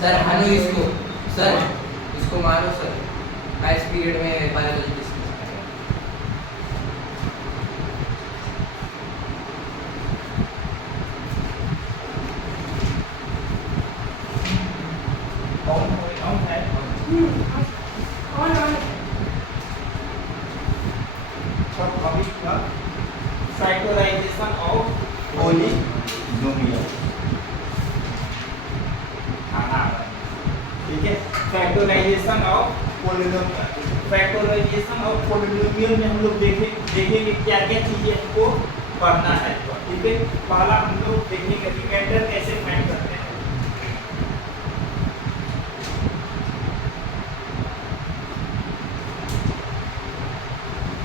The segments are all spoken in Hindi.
सर हालो इसको, सर इसको मारो सर। इस पीरियड में बायोलॉजी डिस्कस करेंगे। Factorisation of polynomial. ठीक है, factorisation of polynomial. Factorisation of polynomial में हम लोग देखेंगे क्या क्या चीजें हमको पढ़ना है। ठीक है, पहला हम लोग देखेंगे रिमाइंडर कैसे फाइंड करते हैं।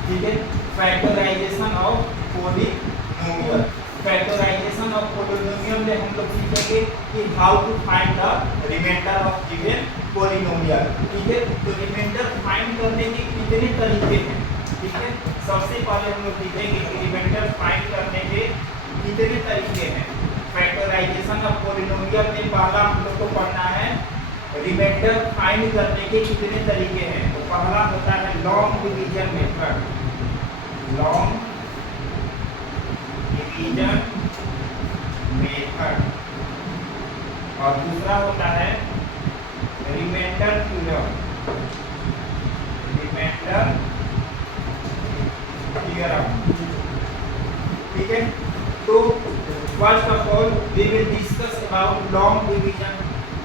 ठीक है, factorisation of polynomial. Factorisation of polynomial में हम लोग सीखेंगे कि how to find the remainder of given polynomial. ठीक है, तो रिमाइंडर फाइंड करने के कितने तरीके हैं। ठीक है, सबसे पहले हम लोग सीखेंगे कि रिमाइंडर फाइंड करने के कितने तरीके हैं। फैक्टराइजेशन ऑफ पॉलिनोमियल में पहला हम लोग को पढ़ना है रिमाइंडर फाइंड करने के कितने तरीके हैं। तो पहला होता है long division method, long division method, और दूसरा होता है रिमाइंडर थ्योरम, रिमाइंडर थ्योरम। ठीक है, तो first of all we will discuss about long division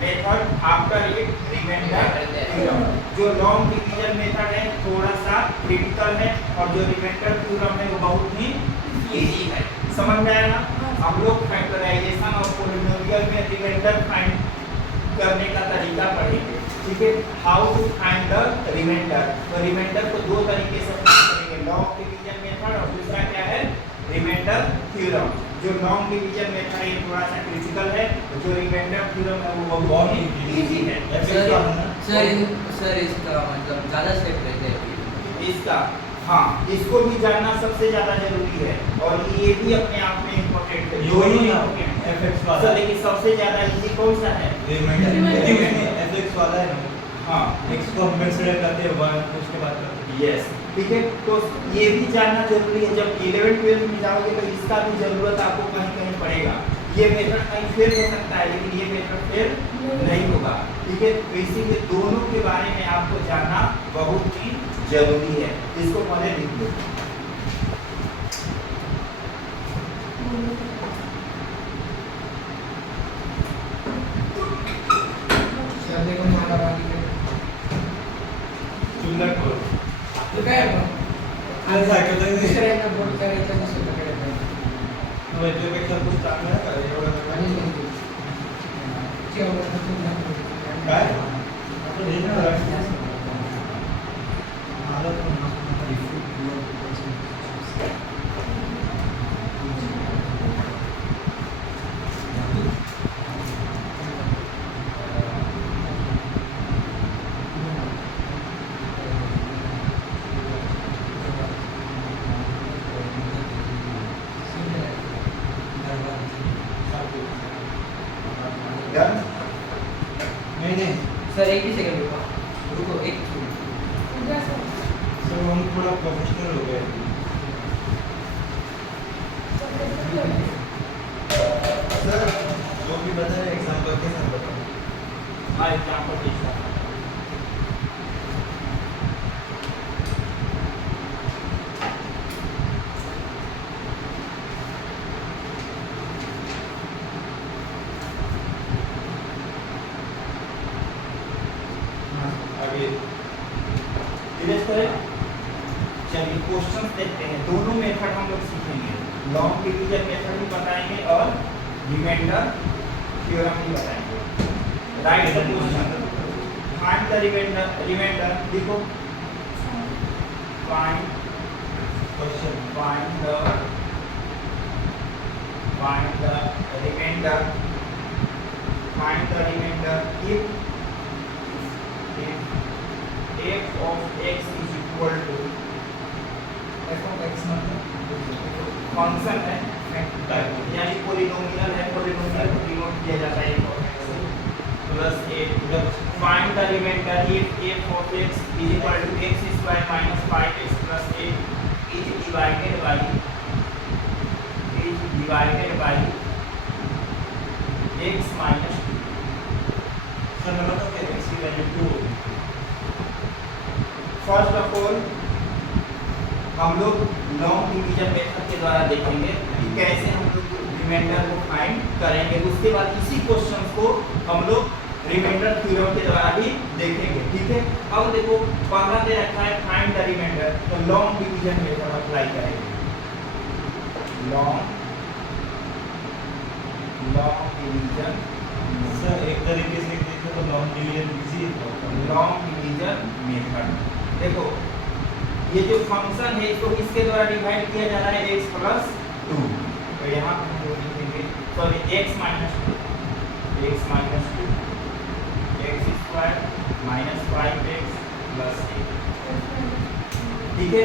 method after it remainder theorem. जो लॉन्ग डिवीजन मेथड है थोड़ा सा क्रिटिकल है, और जो रिमाइंडर थ्योरम है वो बहुत ही इजी है। समझ में आया ना। हम लोग फैक्टराइजेशन और पॉलिनोमियल में रिमाइंडर फाइंड करने का तरीका पढ़ेंगे। ठीक है, how to find the remainder. तो रिमाइंडर को दो तरीके से फाइंड करेंगे, लॉन्ग डिवीजन मेथड और दूसरा क्या है रिमाइंडर थ्योरम। जो लॉन्ग डिवीजन मेथड है थोड़ा सा क्रिटिकल है, जो रिमाइंडर थ्योरम है वो बहुत ही इजी है। सर इसका मतलब ज़्यादा स्टेप रहते हैं इसका, हाँ इसको भी जानना सबसे ज्यादा जरूरी है, और ये भी अपने आप में इम्पोर्टेंट है। दोनों इम्पोर्टेंट एफएक्स वाला, लेकिन सबसे ज्यादा इजी कौन सा है रिमाइंडर। एफएक्स वाला है ना। हाँ, x को हम कंसीडर करते हैं 1 उसके बाद करते हैं। यस, ठीक है, तो ये भी जानना जरूरी है। जब 11 12 में जाओगे तो इसका भी जरूरत आपको कहीं कहीं पड़ेगा। ये मेथड कहीं फेल हो सकता है, लेकिन ये मेथड फेल नहीं होगा। ठीक है, तो इसीलिए दोनों के बारे में आपको जानना बहुत ही जरूरी है। इसको पहले लिख लो। सुंदर करो तो काय आज ऐकत आहे दुसऱ्यांना बोल करायचं दुसऱ्याकडे तो याच्यापेक्षा खूप चांगला आहे का एवढं आणि काय आपण हे ना मला पण सर एक ही सेकंड रुको एक सर हम थोड़ा प्रोफेशनल हो गए सर जो भी बता रहे एग्जांपल के साथ बताओ। हाँ, एग्जांपल के साथ चलिए क्वेश्चन देखते हैं। दोनों मेथड हम लोग सीखेंगे, लॉन्ग डिवीजन मेथड भी बताएंगे और रिमाइंडर थ्योरम भी बताएंगे। Write the question, find the remainder देखो, find question, find the remainder, find the remainder if f of x is equal to f of x मतलब फंक्शन है यानी पॉलिनोमियल है, पॉलिनोमियल को डिनोट किया जाता है plus a. Find the remainder if f of x is equal to x square minus 5x plus 8 is divided by x minus 2। Sir मैं बताऊं कि x की वैल्यू 2 होगी। फर्स्ट ऑफ ऑल हम लोग लॉन्ग डिवीजन मेथड के द्वारा देखेंगे कि कैसे हम लोग रिमाइंडर को फाइंड करेंगे। उसके बाद इसी क्वेश्चन को हम लोग रिमाइंडर थ्योरम के द्वारा भी देखेंगे, ठीक है। अब देखो पहला दे रखा है फाइंड द रिमाइंडर, तो लॉन्ग डिवीजन मेथड अप्लाई करेंगे। लॉन्ग डिवीजन सर एक तरीके से देखें तो लॉन्ग डिवीजन इजी है। लॉन्ग डिवीजन मेथड देखो ये जो फंक्शन है इसको किसके द्वारा डिवाइड किया जा रहा है x प्लस 2, तो यहाँ पे हम लोग लिखेंगे sorry x minus 2 x square minus 5x plus 8, ठीक है।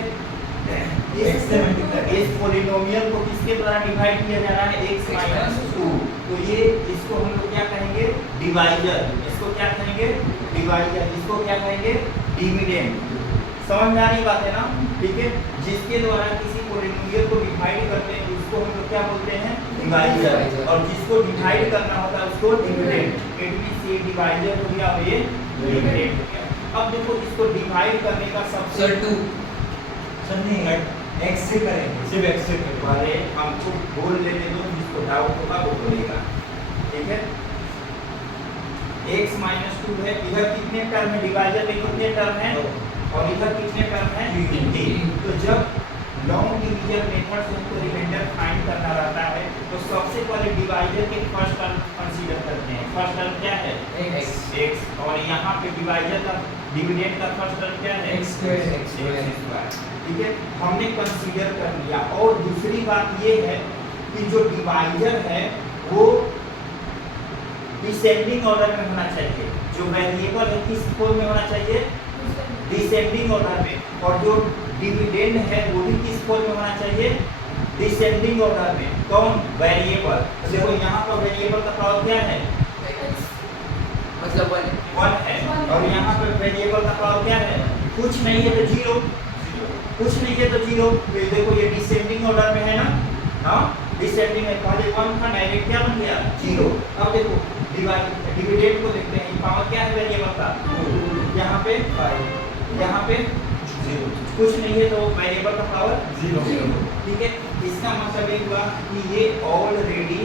इस पॉलिनोमियल को किसके द्वारा डिवाइड किया जा रहा है x माइनस 2, तो ये इसको हम लोग क्या कहेंगे डिवाइजर, इसको क्या कहेंगे डिवाइजर, इसको क्या कहेंगे डिविडेंड। समझ में आ रही बात है ना, ठीक है। जिसके द्वारा किसी पॉलिनोमियल को डिवाइड करते हैं उसको हम लोग क्या बोलते हैं डिवाइजर, और जिसको डिवाइड करना होता है उसको डिविडेंड। इट मींस ये डिवाइजर हो गया और ये डिविडेंड हो गया। अब देखो इसको डिवाइड करने का सबसे सर 2 सर नहीं x से करेंगे, सिर्फ x से करेंगे। वाले हमको बोल लेने दो, जिसको डाउट होगा वो बोलेगा, ठीक है। x माइनस 2 है, इधर कितने टर्म है डिवाइजर में, कितने टर्म है और इधर कितने टर्म है 3। तो जब लॉन्ग डिवीजन मेथड से हमको रिमाइंडर फाइंड करना रहता है तो सबसे पहले डिवाइजर के फर्स्ट टर्म कंसीडर करते हैं। फर्स्ट टर्म क्या है x, और यहाँ पे डिवाइजर का डिविडेंड का फर्स्ट टर्म क्या है x स्क्वायर, ठीक है। हमने कंसीडर कर लिया। और दूसरी बात ये है कि जो डिवाइजर है वो डिसेंडिंग ऑर्डर में होना चाहिए, जो वेरिएबल है किस फॉर्म में होना चाहिए डिसेंडिंग ऑर्डर में, और जो डिविडेंड है वो भी किस फॉर्म में होना चाहिए डिसेंडिंग ऑर्डर में। कौन वेरिएबल, देखो यहाँ पर वेरिएबल का पावर क्या है मतलब 1 है, और यहाँ पर वेरिएबल का पावर क्या है कुछ नहीं है तो 0, कुछ नहीं है तो 0। तो देखो ये डिसेंडिंग ऑर्डर में है ना, हाँ डिसेंडिंग में पहले 1 था डायरेक्ट क्या बन गया 0। अब देखो डिविडेंड को देखते हैं, पावर क्या है वेरिएबल का यहाँ पे 5, यहाँ पे 0, कुछ नहीं है तो वेरिएबल का पावर 0, ठीक है। इसका मतलब ये हुआ कि ये ऑलरेडी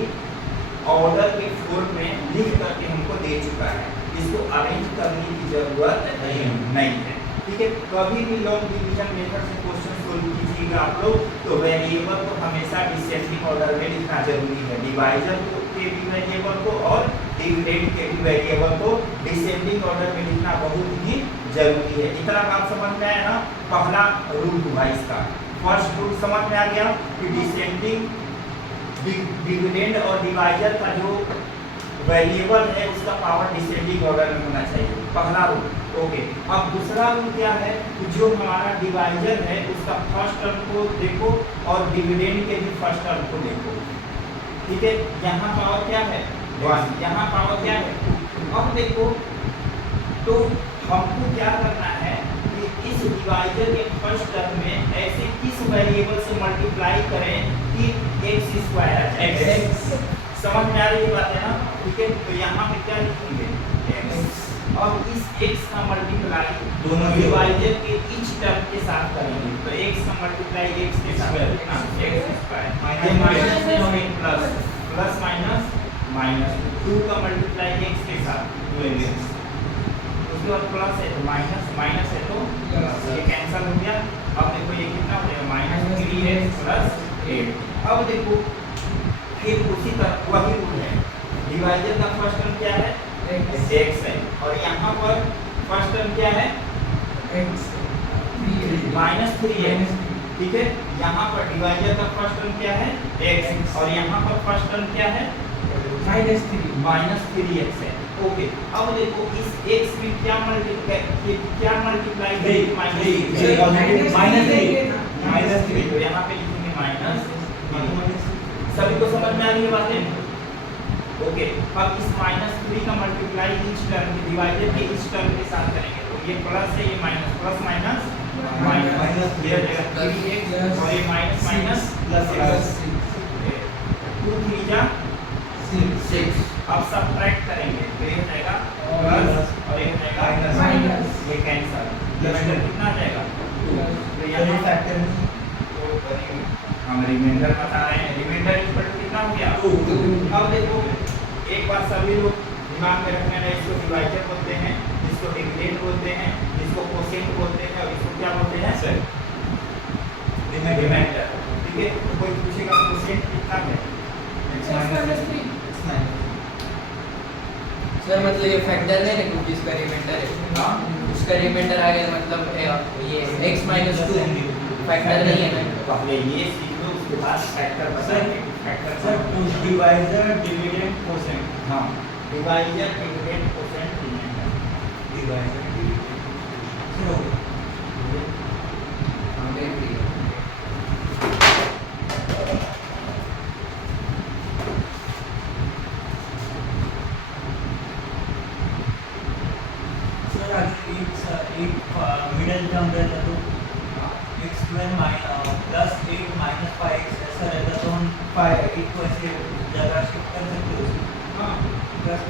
ऑर्डर के फॉर्म में लिख करके हमको दे चुका है, इसको अरेंज करने की जरूरत नहीं है, ठीक है। कभी भी लॉन्ग डिवीजन मेथड से क्वेश्चन सोल्व कीजिएगा आप लोग तो वेरिएबल को हमेशा डिसेंडिंग ऑर्डर में लिखना जरूरी है, डिवाइजर के भी वेरिएबल को और डिविडेंड के भी वेरिएबल को डिसेंडिंग ऑर्डर में लिखना बहुत ही जरूरी है। इतना काम समझ में आया ना, पहला रूल हुआ इसका। फर्स्ट रूल समझ में आ गया कि डिसेंडिंग डिविडेंड और डिवाइजर का जो वेरिएबल है उसका पावर डिसेंडिंग ऑर्डर में होना चाहिए, पहला रूल, ओके। अब दूसरा रूल क्या है कि जो हमारा डिवाइजर है उसका फर्स्ट टर्म को देखो और डिविडेंड के भी फर्स्ट टर्म को देखो, ठीक है। यहाँ पावर क्या है 1, यहाँ पावर क्या है 2। अब देखो तो हमको क्या करना है कि इस डिवाइजर के फर्स्ट टर्म में ऐसे किस वेरिएबल से मल्टीप्लाई करें कि x स्क्वायर आ जाए। समझ में आ रही बात है ना, ठीक है। तो यहाँ पे क्या लिखेंगे x, और इस x का मल्टीप्लाई दोनों डिवाइजर के ईच टर्म के साथ करेंगे। तो x का मल्टीप्लाई x के साथ कितना x स्क्वायर माइनस में और प्लस प्लस माइनस माइनस 2 का मल्टीप्लाई x के साथ लेंगे, उसके बाद प्लस है तो माइनस माइनस है तो ये कैंसिल हो गया। अब देखो ये कितना हो जाएगा -3x प्लस 8। अब देखो फिर उसी तरह वही रूल है, डिवाइजर का फर्स्ट टर्म क्या है x है, और यहाँ पर फर्स्ट टर्म क्या है x -3x, ठीक है। यहाँ पर डिवाइजर का फर्स्ट टर्म क्या है x, और यहाँ पर फर्स्ट टर्म क्या है -3x है, ओके। अब देखो इस x में क्या मल्टीप्लाई -3, तो यहाँ पे लिखेंगे सभी को समझ में आ रही है बातें? ओके, अब इस -3 का मल्टीप्लाई ईच टर्म डिवाइडेड के ईच टर्म के साथ करेंगे, तो ये प्लस है, ये माइनस, प्लस माइनस माइनस, ये हो जाएगा 3x और ये माइनस माइनस प्लस 2 3 जा 6 अब सब्ट्रैक्ट करेंगे, तो ये हो जाएगा प्लस और ये हो जाएगा माइनस, ये कैंसिल, रिमाइंडर कितना आ जाएगा 2, तो यहाँ फैक्टर हम रिमाइंडर बता रहे हैं, रिमाइंडर इक्वल टू कितना हो गया 2। अब देखो एक बात सभी लोग दिमाग में रखना है, इसको डिवाइजर बोलते हैं, इसको डिविडेंड बोलते हैं, इसको कोसेंट बोलते हैं और इसको क्या बोलते हैं सर रिमाइंडर। ठीक है, तो कोई पूछेगा कोसेंट कितना है सर मतलब ये फैक्टर नहीं है क्योंकि इसका रिमाइंडर है। हाँ उसका रिमाइंडर आ गया मतलब ये x-2 फैक्टर नहीं है ना। पहले ये सीख लो, उसके बाद फैक्टर बताएंगे। Factor sir divisor dividend quotient हाँ divisor dividend quotient remainder divisor dividend हाँ ठीक है। सर अगर एक मिडिल टर्म रहता तो x² प्लस 8 माइनस 5x ऐसा रहता तो हम 8 को ऐसे जगह शिफ्ट कर सकते हो उसको। हाँ प्लस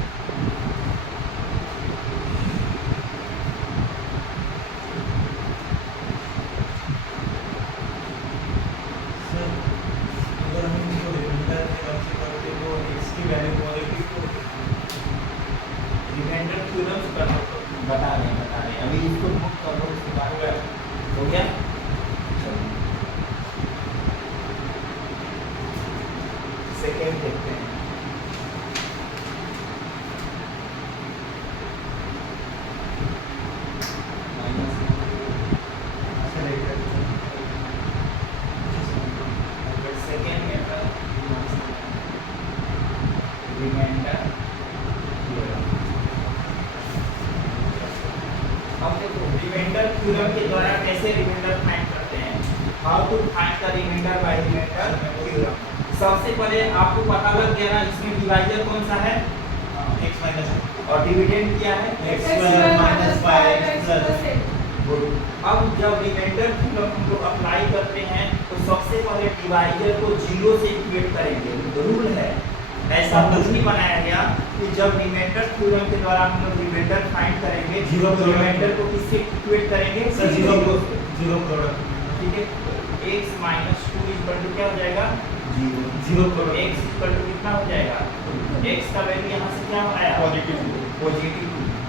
सर अगर हम इसको रिमाइंडर के तरफ से करते तो x की वैल्यू पॉजिटिव को रिमाइंडर थ्योरम्स बता रहे हैं अभी इसको नोट कर लो, उसके बाद हो गया। सेकेंड देखते हैं, सेकेंड मेथड रिमाइंडर थ्योरम। अब देखो रिमाइंडर थ्योरम के द्वारा कैसे रिमाइंडर फाइंड करते हैं, how to find the remainder by remainder theorem. सबसे पहले आपको पता लग गया ना इसमें डिवाइजर कौन सा है x माइनस और डिविडेंड क्या है x² minus 5x plus good. अब जब रिमाइंडर थ्योरम हम लोग अप्लाई करते हैं तो सबसे पहले डिवाइजर को 0 से इक्वेट करेंगे, रूल है ऐसा कुछ नहीं बनाया गया कि जब रिमाइंडर थ्योरम के द्वारा हम लोग रिमाइंडर फाइंड करेंगे Zero तो रिमाइंडर को किससे इक्वेट करेंगे सर 0 से। प्रोडक्ट ठीक है, x माइनस 2 इक्वल टू क्या हो जाएगा 0 प्रोडक्ट x इक्वल टू कितना हो जाएगा, x का वैल्यू यहाँ से क्या आया पॉजिटिव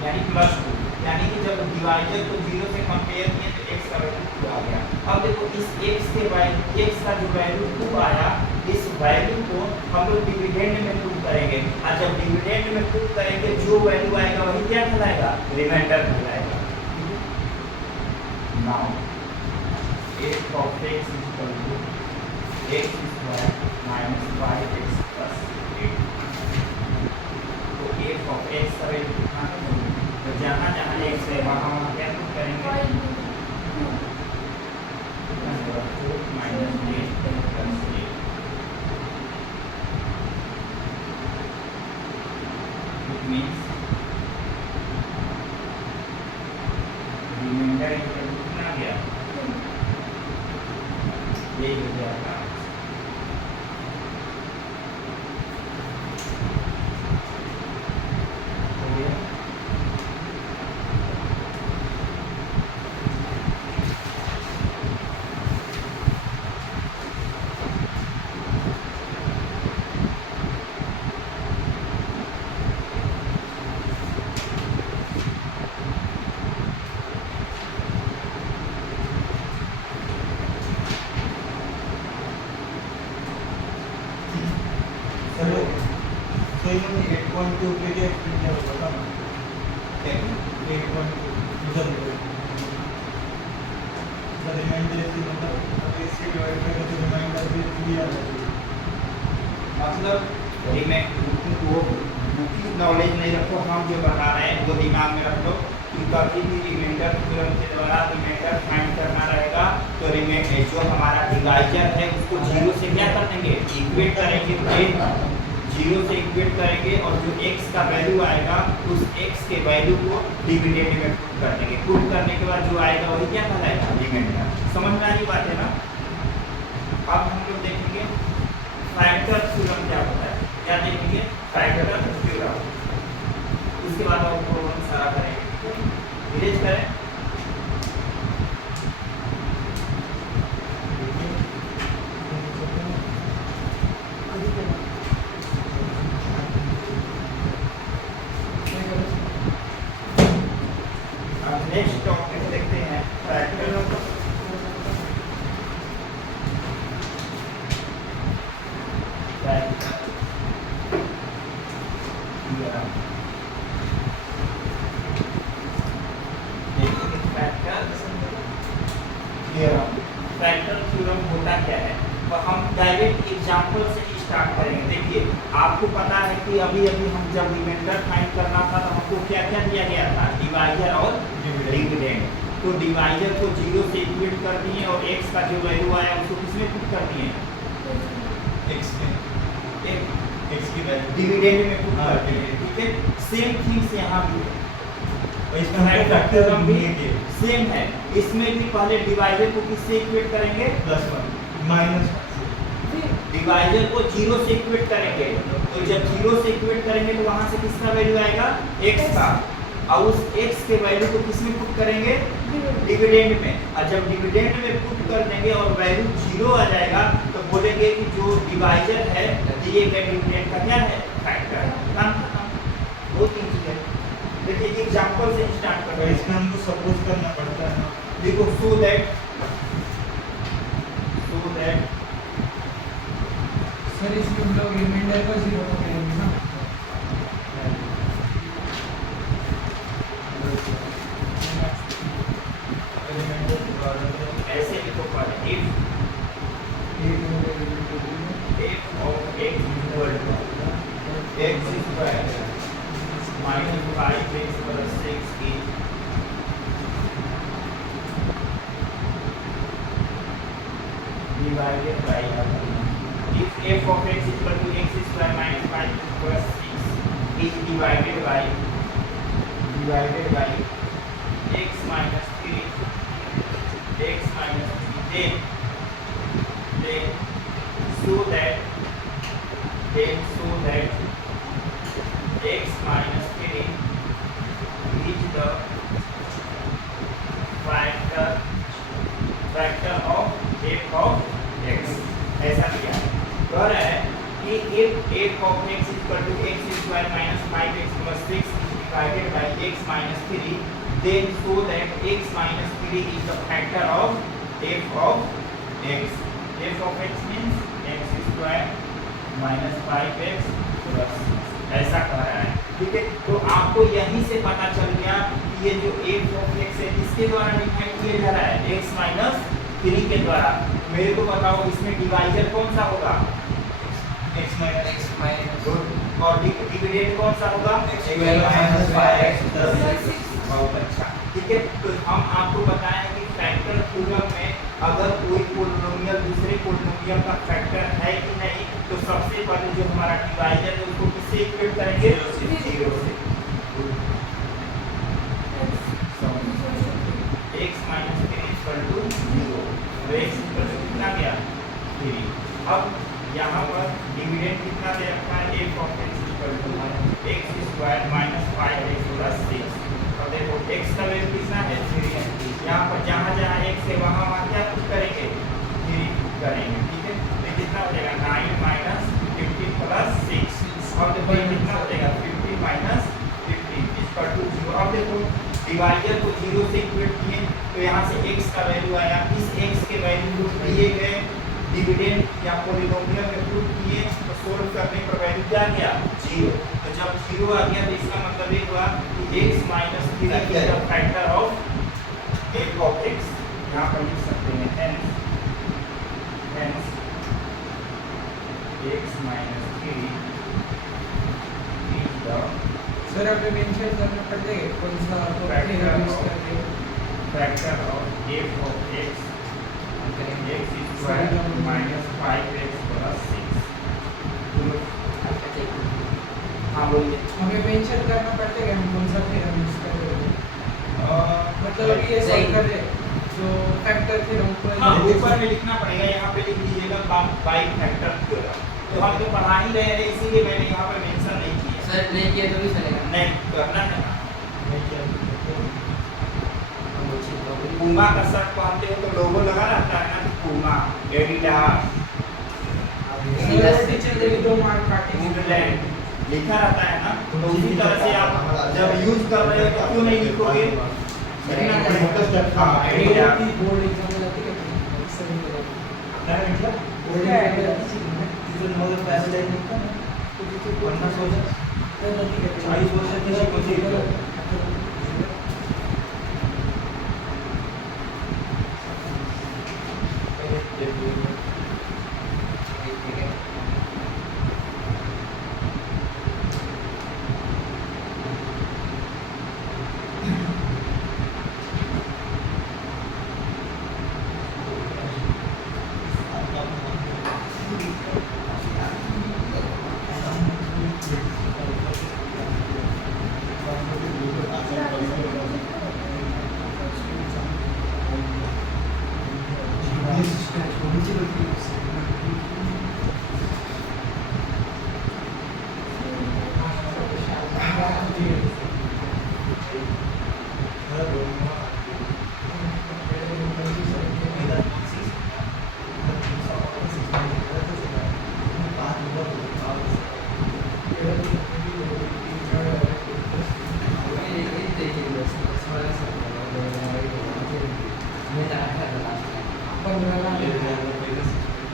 यानी +2, यानी कि जब डिवाइजर को 0 से कंपेयर किए तो x का वैल्यू 2 आ गया। अब देखो इस x के वैल्यू x का जो वैल्यू 2 आया, इस वैल्यू को हम लोग डिविडेंड में पुट करेंगे और जब डिविडेंड में पुट करेंगे जो वैल्यू आएगा वही क्या कहलाएगा रिमाइंडर कहलाएगा। Now f of x equal to x² minus 5x plus 8, तो f of x का वैल्यू कितना है, तो जहाँ जहाँ x है वहाँ वहाँ क्या पुट करेंगे minus 8 plus 8, it means remainder equal to कितना गया, यही हो जाएगा। हो गया। चलो तो ये 8.2 के लिए एक्सप्लेन किया होगा ना 8.2 उधर द रिमाइंडर इज मतलब इससे डिवाइड करके तो रिमाइंडर भी दिया मतलब वो बुकिंग नॉलेज नहीं रखो, हम जो बता रहे हैं वो दिमाग में रख लो कि कभी भी रिमाइंडर थ्योरम के द्वारा रिमाइंडर फाइंड करना रहेगा तो जो हमारा डिवाइजर है उसको जीरो से क्या कर देंगे, इक्वेट करेंगे, जीरो से इक्वेट करेंगे और जो x का वैल्यू आएगा उस x के वैल्यू को डिविडेंड में पुट कर देंगे। पुट करने के बाद जो आएगा वही क्या कहलाएगा, रिमाइंडर। समझ में आ रही बात है ना। अब हम लोग देखेंगे फैक्टर थ्योरम क्या होता है, क्या देखेंगे, फैक्टर थ्योरम। उसके बाद हम प्रॉब्लम सारा करेंगे, विलेज करें। नेक्स्ट टॉपिक देखते हैं फैक्टर फैक्टर थ्योरम होता क्या है, तो हम डायरेक्ट एग्जांपल से ही स्टार्ट करेंगे। देखिए आपको पता है कि अभी हम जब रिमाइंडर फाइंड करना था तो हमको क्या क्या दिया गया था, डिवाइजर और डिविडेंड। तो डिवाइजर को जीरो से इक्वेट कर दिए और x का जो वैल्यू आया उसको किसमें पुट कर दिए, x की वैल्यू डिविडेंड में पुट कर दिए। ठीक है, सेम थिंग्स यहाँ भी है, फैक्टर भी सेम है। इसमें भी पहले डिवाइजर को किससे इक्वेट करेंगे, +1 माइनस, डिवाइजर को जीरो से इक्वेट करेंगे। तो जब जीरो से इक्वेट करेंगे तो वहां से किसका वैल्यू आएगा, x का, और उस x के वैल्यू को किसमें पुट करेंगे, डिविडेंड में। और जब डिविडेंड में पुट कर देंगे और वैल्यू जीरो आ जाएगा तो बोलेंगे कि जो डिवाइजर है दिए गए डिविडेंड का क्या है, फैक्टर। काम खत्म। दो तीन चीजें देखिए, एग्जांपल से स्टार्ट कर रहे हैं। इसमें हमको सपोज करना पड़ता है ना, देखो सो दैट सर इसमें हम लोग रिमाइंडर का जीरो करेंगे ना, ऐसे लिखो पर if of x equal to x square minus 5x plus 6 is divided by if f of x equal to x square minus 5x plus 6 is divided by x minus 3 x minus 3 then so that x minus 3 is the factor of f of x। ऐसा दिया है, कह रहा है कि if f of x equal to x square minus 5x plus 6 is divided by x minus 3 then so that x minus 3 is the factor of f of x। f of x means x square minus 5x plus 6, ऐसा कह रहा है। ठीक है, तो आपको यहीं से पता चल गया कि ये जो f of x है इसके द्वारा डिफाइन किया जा रहा है, x minus 3 के द्वारा। मेरे को बताओ इसमें डिवाइजर कौन सा होगा, x minus, और डिविडेंड कौन सा होगा, x minus 5x plus 6। बहुत अच्छा। ठीक है, तो हम आपको बताएं कि फैक्टर थ्योरम में अगर कोई पोलिनोमियल दूसरे पोलिनोमियल का फैक्टर है कि नहीं, तो सबसे पहले जो हमारा डिवाइजर है उसको किससे इक्वेट करेंगे, जीरो से। x minus 3 equal to 0, तो x equal to कितना गया, 3। अब यहाँ पर डिविडेंड कितना दे रखा है, f of x equal to x square minus 5x plus 6। अब देखो x का वैल्यू कितना है, 3 है। यहाँ पर जहाँ जहाँ x है वहाँ क्या कुछ करेंगे, 3 करेंगे। ठीक है, तो कितना हो जाएगा, 9 minus 15 plus 6। अब देखो ये कितना हो जाएगा, 15 minus 15 equal to 0। अब देखो डिवाइजर को 0 से इक्वेट किए तो यहाँ से x का वैल्यू आया, इस x के वैल्यू को दिए गए डिविडेंड या पोलिनोमियल में पुट किए तो सोल्व करने पर वैल्यू क्या गया, 0। तो जब 0 आ गया तो इसका मतलब ये हुआ कि x minus 3 is the factor of f of x। यहाँ पर लिख सकते हैं hence x minus 3 is the sir आपने मेंशन करना पड़ेगा कौन सा factor of f of x करेंगे x square minus 5x plus 6। अच्छा ठीक है। हाँ बोलिए। हमें मेंशन करना पड़ेगा हम कौन सा थ्योरम यूज कर रहे हैं। मतलब अभी ये सही। सॉल्व कर रहे हैं जो फैक्टर थ्योरम को हाँ ऊपर में लिखना पड़ेगा, यहाँ पे लिख दीजिएगा बाई फैक्टर थ्योरम। तो हम तो पढ़ा ही रहे हैं इसीलिए मैंने यहाँ पे मेंशन नहीं किया। सर नहीं किया तो भी चलेगा। नहीं करना है ना। हम वो चीज़ को भी- पूमा का शर्ट पहनते हो तो लोगो लगा रहता है ना, पूमा, एडिडास, टीचर ने 2 मार्क काटे वुडलैंड लिखा रहता है ना। तो उसी तरह से आप जब यूज कर रहे हो तो क्यों नहीं लिखोगे? लिखना पड़ेगा। हाँ एडिडास। बोर्ड एग्जाम में जाती है सभी में काय म्हटलं बोर्ड एग्जाम में जाती है तिथून मग पॅरालाइज निघतं ना तो तिथे 50 वर्ष तर ठीक आहे 40 वर्षाची शिकवते इथं. ठीक है।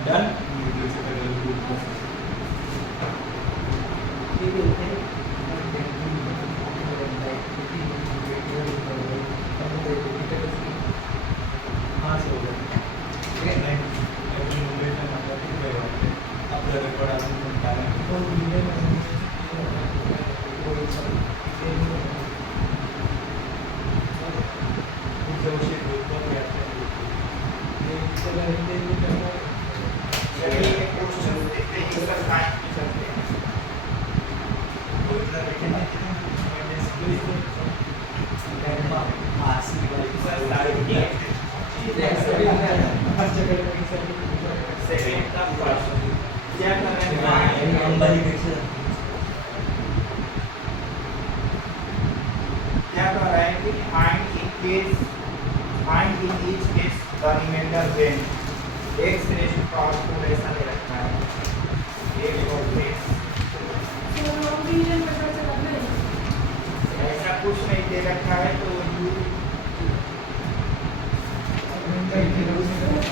डन। हां सर आपलं रेकॉर्ड अजून पण काय पुढच्या वर्षी ग्रुपवर चलिए क्वेश्चन देखते हैं, इसका साइन भी करते हैं। सेकंड का फर्स्ट क्या कर रहे हैं? अंबानीपेक्षा क्या कर रहा है कि find in each case the remainder when x raise to power 4 ऐसा दे रखा है। एक और केस ऐसा कुछ नहीं दे रखा है तो u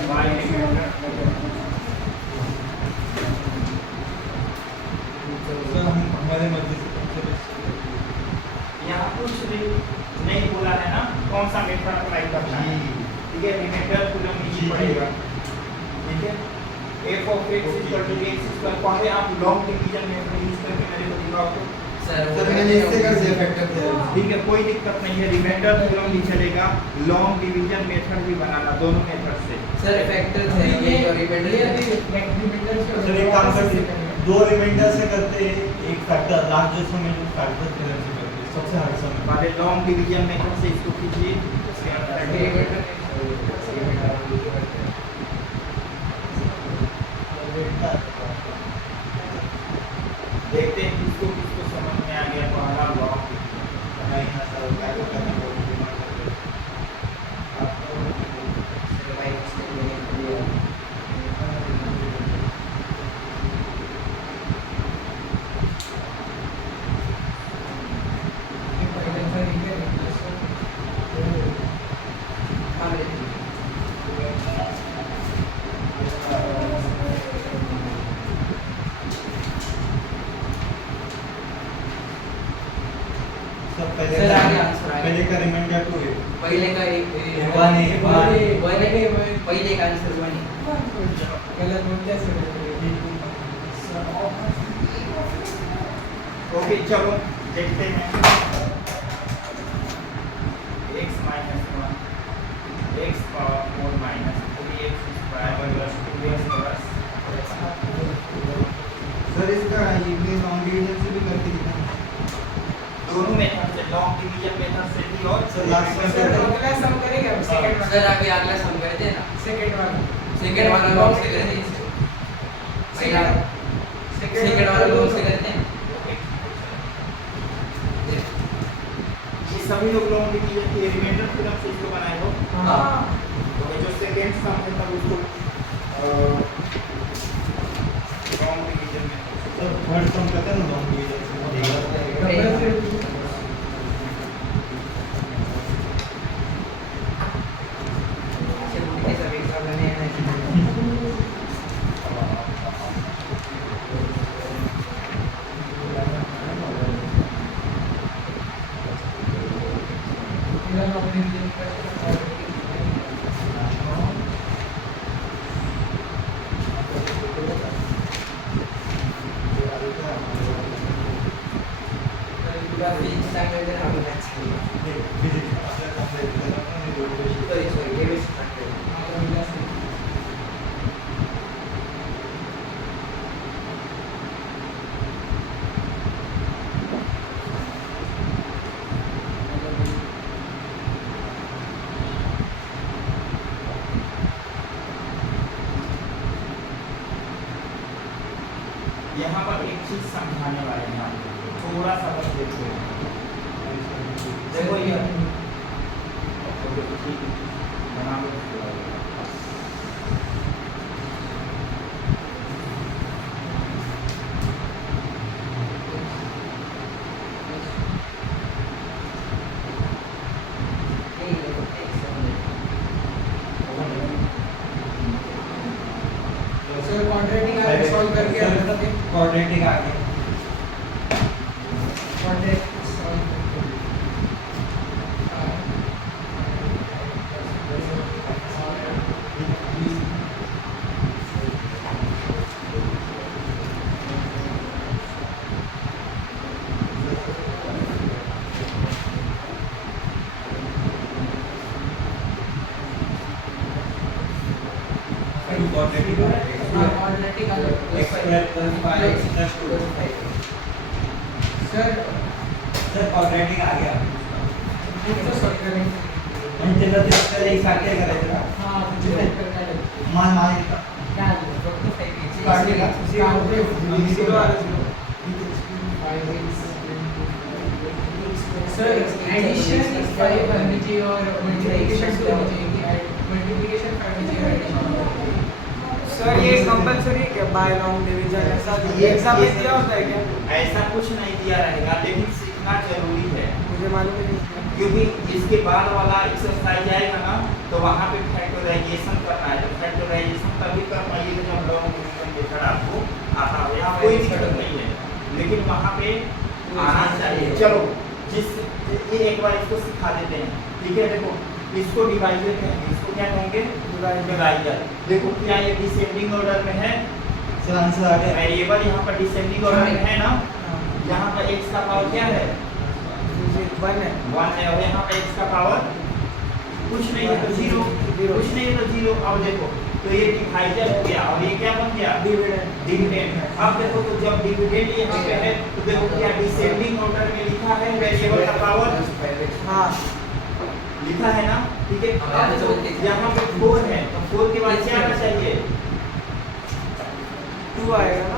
y रिमाइंडर हमारे मध्य यहाँ कुछ भी नहीं बोला है ना कौन सा मेथड अप्लाई करना है। ठीक है रिमाइंडर पूरा नीचे पड़ेगा। ठीक है f of x equal to x square पहले आप लॉन्ग डिवीजन मेथड यूज करके मेरे को दिखाओ तो। सर मैंने इससे कर दिया फैक्टर थ्योरम। ठीक है कोई दिक्कत नहीं है, रिमाइंडर थ्योरम भी चलेगा, लॉन्ग डिवीजन मेथड भी बनाना, दोनों मेथड से। सर फैक्टर थे ये और रिमाइंडर ये अभी रिमाइंडर सर एक काम करते हैं, 2 रिमाइंडर से करते हैं, एक फैक्टर लास्ट जो समय जो फैक्टर थ्योरम से करते हैं सबसे हार्ड समय पहले लॉन्ग डिवीजन मेथड से इसको कीजिए, उसके बाद देखते हैं किसको किसको समझ में आ गया पहला लॉन्ग। नहीं ना सर क्या करना बहुत दिमाग लगता सर भाई इसके लिए सब सर आगे आंसर आगे। पहले का रिमाइंडर 2 है पहले का वन है, पहले का आंसर 1 है। गलत बोलते हैं ओके चलो देखते हैं। x - 1 x power 4 minus 3x इसका ये लॉन्ग डिवीजन से भी करके दिखाना। दोनों मेथड से, लॉन्ग डिवीजन मेथड से भी और सर, लास्ट में सर अगला सम करेंगे हम सेकंड वाला। सर अभी अगला सम करते हैं ना, सेकंड वाला लॉन्ग से करते हैं। सेकंड वाला लॉन्ग से करते हैं। ये सभी लोग लॉन्ग डिवीजन के रिमाइंडर थ्योरम से इसको बनाए हो। हां तो ये जो सेकंड सम है तब उसको लॉन्ग डिवीजन में सर थर्ड सम करते हैं ना लॉन्ग डिवीजन से। यहाँ पर एक चीज समझाने वाले हैं आपको, थोड़ा सा बस देखो। देखो ये बना लो। सर क्वाड्रेटिक आगे सॉल्व करके क्वाड्रेटिक आ गया। क्वाड्रेटिक सॉल्व करके quadratic quadratic x square plus 5x plus 2। Sir sir quadratic आ गया। तो सॉल्व करेंगे। आणि त्याला ते आपल्याला एक सारखे करायचं का? हां म्हणजे करना है मान मान का क्या डॉक्टर साइड काढले का? जीरो आ सर एडिशन 5 होनी चाहिए और मल्टीप्लिकेशन 2 होनी चाहिए। मल्टीप्लिकेशन 5 होनी चाहिए, एडिशन सर ये कंपलसरी है क्या बाय लॉन्ग डिवीजन ऐसा एग्जाम में दिया होता है क्या? ऐसा कुछ नहीं दिया रहेगा, लेकिन सीखना जरूरी है, मुझे मालूम ही नहीं। क्योंकि इसके बाद वाला एक्सरसाइज आएगा ना तो वहाँ पे फैक्टराइजेशन करना है। तो फैक्टराइजेशन तभी कर पाइएगा जब लॉन्ग डिवीजन मेथड आपको आता हो। यहाँ कोई दिक्कत नहीं है, लेकिन वहाँ पे आना चाहिए। चलो ये एक बार इसको सिखा देते हैं, ठीक है। देखो इसको डिवाइजर कहेंगे, इसको क्या कहेंगे? डिवाइजर। देखो क्या ये डिसेंडिंग ऑर्डर में है? सर आंसर आ गया। वेरिएबल यहाँ पर डिसेंडिंग ऑर्डर में है ना। यहाँ पर x का पावर क्या है? 1 है। और यहाँ पे x का पावर कुछ नहीं है तो 0, कुछ नहीं है तो 0। अब देखो तो ये डिवाइजर हो गया और ये क्या बन गया? डिविडेंड। अब देखो तो जब डिविडेंड यहाँ पे है तो देखो क्या डिसेंडिंग ऑर्डर में लिखा है वेरिएबल का पावर? हाँ लिखा है ना, ठीक है। अब देखो यहाँ पे 4 है तो 4 के बाद क्या आना चाहिए? 2 आएगा ना।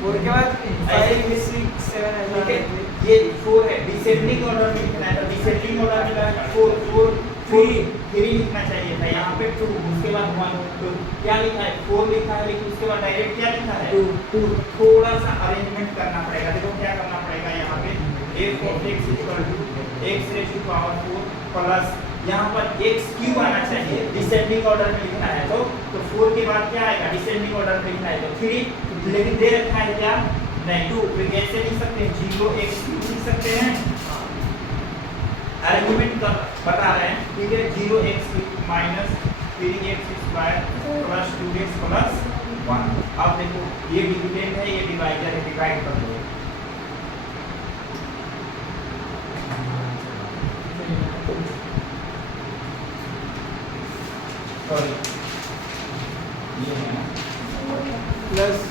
4 के बाद 5 6 7 ऐसा ठीक है। ये 4 है, डिसेंडिंग ऑर्डर में लिखना है तो डिसेंडिंग ऑर्डर में लाएगा 4 3 लिखना चाहिए था। यहाँ पे 2, उसके बाद 1। तो क्या लिखा है? 4 लिखा है, लेकिन उसके बाद डायरेक्ट क्या लिखा है? 2। थोड़ा सा अरेंजमेंट करना पड़ेगा। देखो क्या करना पड़ेगा यहाँ पे f of x x raised to power 4 plus यहाँ पर x क्यूब आना चाहिए। डिसेंडिंग ऑर्डर में लिखना है तो 4 के बाद क्या आएगा? डिसेंडिंग ऑर्डर में लिखना है तो 3, लेकिन दे रखा है क्या? नहीं 2। तो कैसे लिख सकते हैं? 0x क्यूब लिख सकते हैं। अरेंजमेंट का बता रहे हैं, ठीक है। 0x minus 3x square plus 2x plus 1। अब देखो ये डिविडेंड है, ये डिवाइजर है, डिवाइड कर दो। सॉरी ये है ना प्लस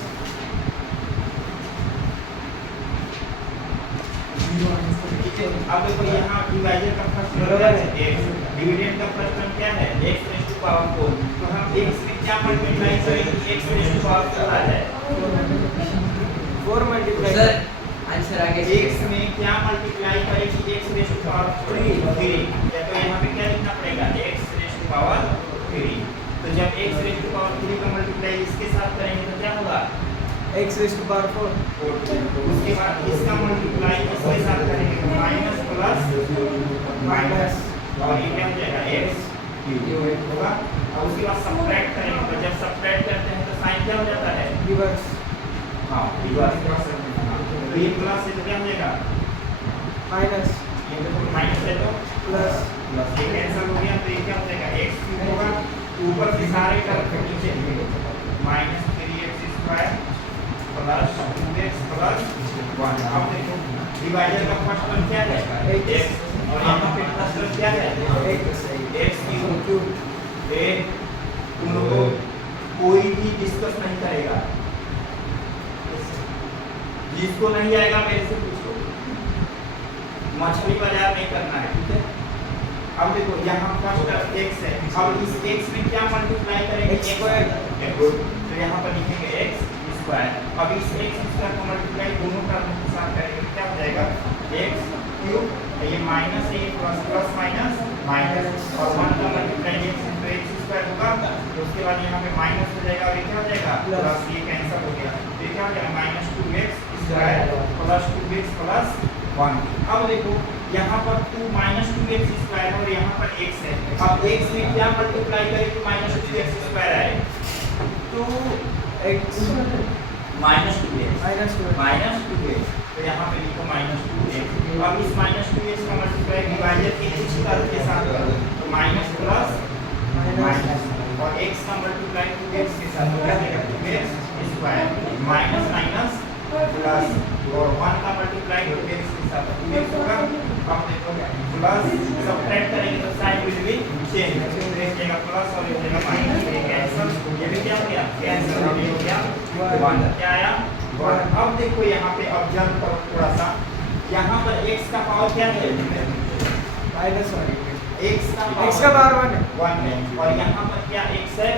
अब देखो यहाँ डिवाइजर का फर्स्ट बराबर टर्म है। है x, डिविडेंड का फर्स्ट टर्म क्या है x रेज़ टू पावर 4। तो हम x में क्या मल्टीप्लाई करेंगे x रेज़ टू पावर 4 आ जाए। 4 मल्टीप्लाई सर आंसर आगे x में क्या मल्टीप्लाई करेंगे x रेज़ टू पावर 3 या तो यहाँ पे क्या लिखना पड़ेगा x रेज़ टू पावर 3। तो जब x रेज़ टू पावर 3 का मल्टीप्लाई इसके साथ करेंगे तो क्या होगा x raised to power 4 उसके बाद इसका मल्टीप्लाई इसके साथ करेंगे तो माइनस प्लस माइनस और ये क्या हो जाएगा x होगा। और उसके बाद सब्ट्रैक्ट करेंगे तो जब सब्ट्रैक्ट करते हैं तो साइन क्या हो जाता है reverse हाँ रिवर्स तो ये प्लस से तो क्या हो जाएगा minus ये देखो माइनस है तो plus प्लस ये कैंसिल हो गया तो ये क्या हो जाएगा x क्यूब होगा ऊपर से सारे टर्म नीचे minus 3x square plus 2x plus 1। अब देखो डिवाइडर का फर्स्ट टर्म क्या है x और यहाँ पे फर्स्ट टर्म क्या है x क्यूब। ये तुम लोगों को कोई भी डिस्कस नहीं करेगा, जिसको नहीं आएगा मेरे से पूछो, मछली बाजार नहीं करना है ठीक है। अब देखो यहाँ फर्स्ट टर्म x है, अब इस x में क्या मल्टीप्लाई करेंगे x square। तो यहाँ पर लिखेंगे x स्क्वायर। अब इस x स्क्वायर को मल्टीप्लाई दोनों टर्म के साथ करेंगे क्या हो जाएगा x क्यूब ये माइनस है प्लस प्लस माइनस माइनस और 1 का multiply x into x square होगा तो उसके बाद यहाँ पे माइनस हो जाएगा और ये क्या हो जाएगा प्लस ये कैंसिल हो गया तो ये क्या हो जाएगा minus 2x square plus 2x plus 1। अब देखो यहाँ पर 2 माइनस 2x स्क्वायर और यहाँ पर x है। अब x में क्या मल्टीप्लाई करें तो माइनस 2x स्क्वायर आए 2x minus 2x minus 2 minus 2x तो यहाँ पे लिखो माइनस 2x। अब इस माइनस 2x का मल्टीप्लाई डिवाइडर के कुछ टर्म के साथ करो तो माइनस प्लस माइनस और x का मल्टीप्लाई 2x के साथ तो क्या देगा 2x square minus minus plus और 1 का मल्टीप्लाई 2x के साथ 2x होगा। अब देखो प्लस सब्ट्रैक्ट करेंगे तो साइन विल बी चेंज तो ये जाएगा प्लस और ये जाएगा माइनस ये कैंसिल ये भी क्या हो गया कैंसिल ये हो गया 1 क्या आया 1। अब देखो यहाँ पे ऑब्जर्व करो थोड़ा सा यहाँ पर x का पावर क्या है minus 1 x का x का पावर 1 है 1 है और यहाँ पर क्या x है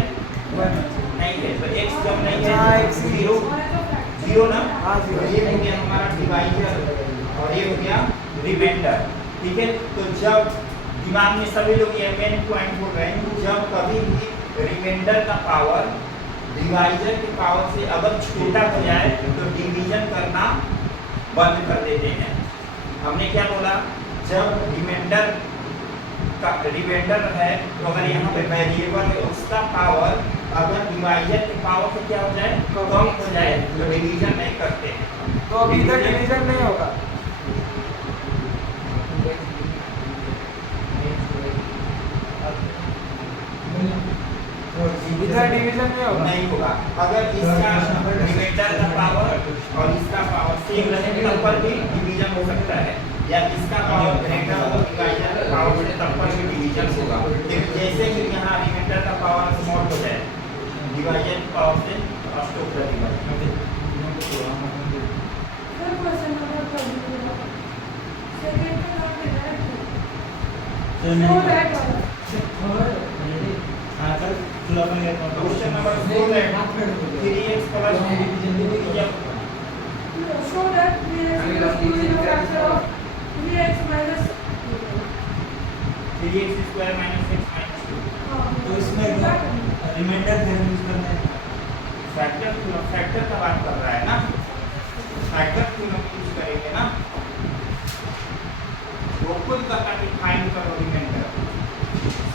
1 नहीं है तो x जब नहीं है हाँ, x 0 0 ना हाँ, तो 0 ये हो गया हमारा डिवाइजर और ये हो गया रिमाइंडर ठीक है। तो जब दिमाग में सभी लोग ये मेन पॉइंट बोल रहे हैं जब कभी भी रिमाइंडर का पावर डिवाइजर के पावर से अगर छोटा हो जाए तो डिवीजन करना बंद कर देते हैं। हमने क्या बोला जब रिमाइंडर का रिमाइंडर है तो अगर यहाँ पे वेरिएबल है उसका पावर अगर डिवाइजर के पावर से क्या हो जाए कम हो जाए तो डिवीजन नहीं करते हैं। तो अभी इधर डिवीजन नहीं होगा इधर डिवीजन नहीं होगा नहीं होगा अगर इसका रिमाइंडर का पावर और इसका पावर सेम रहे तब पर भी डिवीजन हो सकता है या इसका पावर ग्रेटर हो डिवाइजर का पावर से तब पर भी डिवीजन होगा। लेकिन जैसे कि यहाँ रिमाइंडर का पावर स्मॉल हो जाए डिवाइजर के पावर से स्टॉप कर देगा। हाँ सर तुला पण येत क्वेश्चन नंबर 4 है 3x plus 3x square minus x minus 2 तो इसमें रिमाइंडर थ्योरम यूज करना है फैक्टर का बात कर रहा है ना फैक्टर थ्योरम यूज करेंगे ना वो खुद करना कि फाइंड करो रिमाइंडर।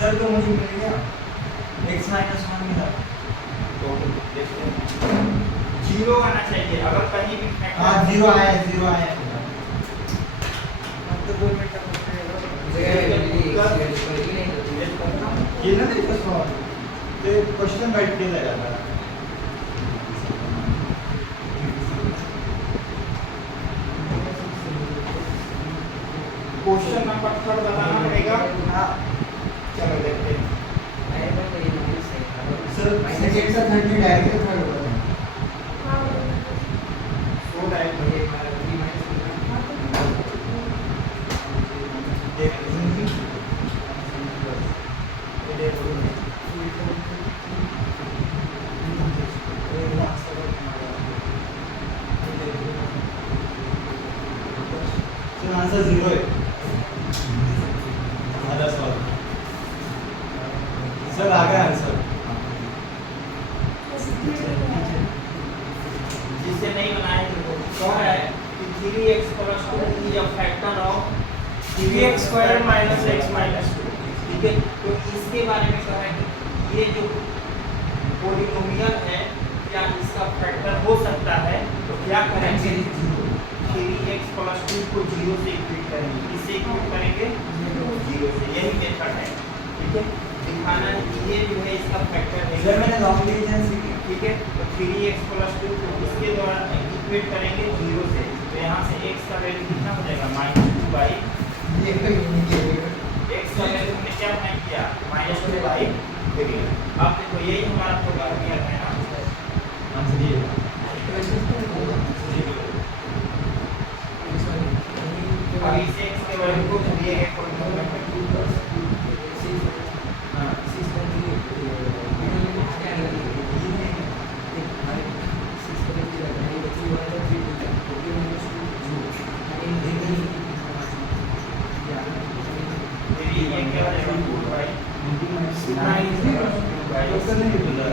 सर तो मुझे मिल गया x minus 1 मिला तो देखते हैं 0 आना चाहिए अगर कहीं भी हाँ फैक्टर 0 आया 0 आया तो 2 मिनट का ये ना देखो सॉल्व ते क्वेश्चन बैठ के लगा था क्वेश्चन नंबर 3 बताना पड़ेगा। हाँ चलो देखते हैं सर सेकंड से थर्ड में डायरेक्ट थर्ड होगा सो दैट जिसे नहीं बनाया देखो कह रहा है कि 3x + 2 is a factor of 3x square minus x minus 2. ठीक है, तो इसके बारे में कह रहा है कि ये जो पोलिनोमियल है क्या इसका फैक्टर हो सकता है, तो क्या करेंगे 3x + 2 को 0 से इक्वेट करेंगे, किससे इक्वेट करेंगे 0 से, यही मेथड है। ठीक है, दिखाना है कि ये जो है इसका फैक्टर है। सर मैंने लॉन्ग डिवीजन सीखी। ठीक है, तो 3x + 2 को इसके द्वारा इक्वेट करेंगे 0 से, तो यहाँ से x का वैल्यू कितना हो जाएगा -2 बाई ये कोई नहीं किया x का वैल्यू हमने क्या फाइंड किया -2 बाई 3। अब देखो यही हमारा पोलिनोमियल है ना, आंसर ये अब इस x के वैल्यू को दिए गए पोलिनोमियल में ये क्या हो जाएगा 2 बाई 2 बाई तो नहीं बोला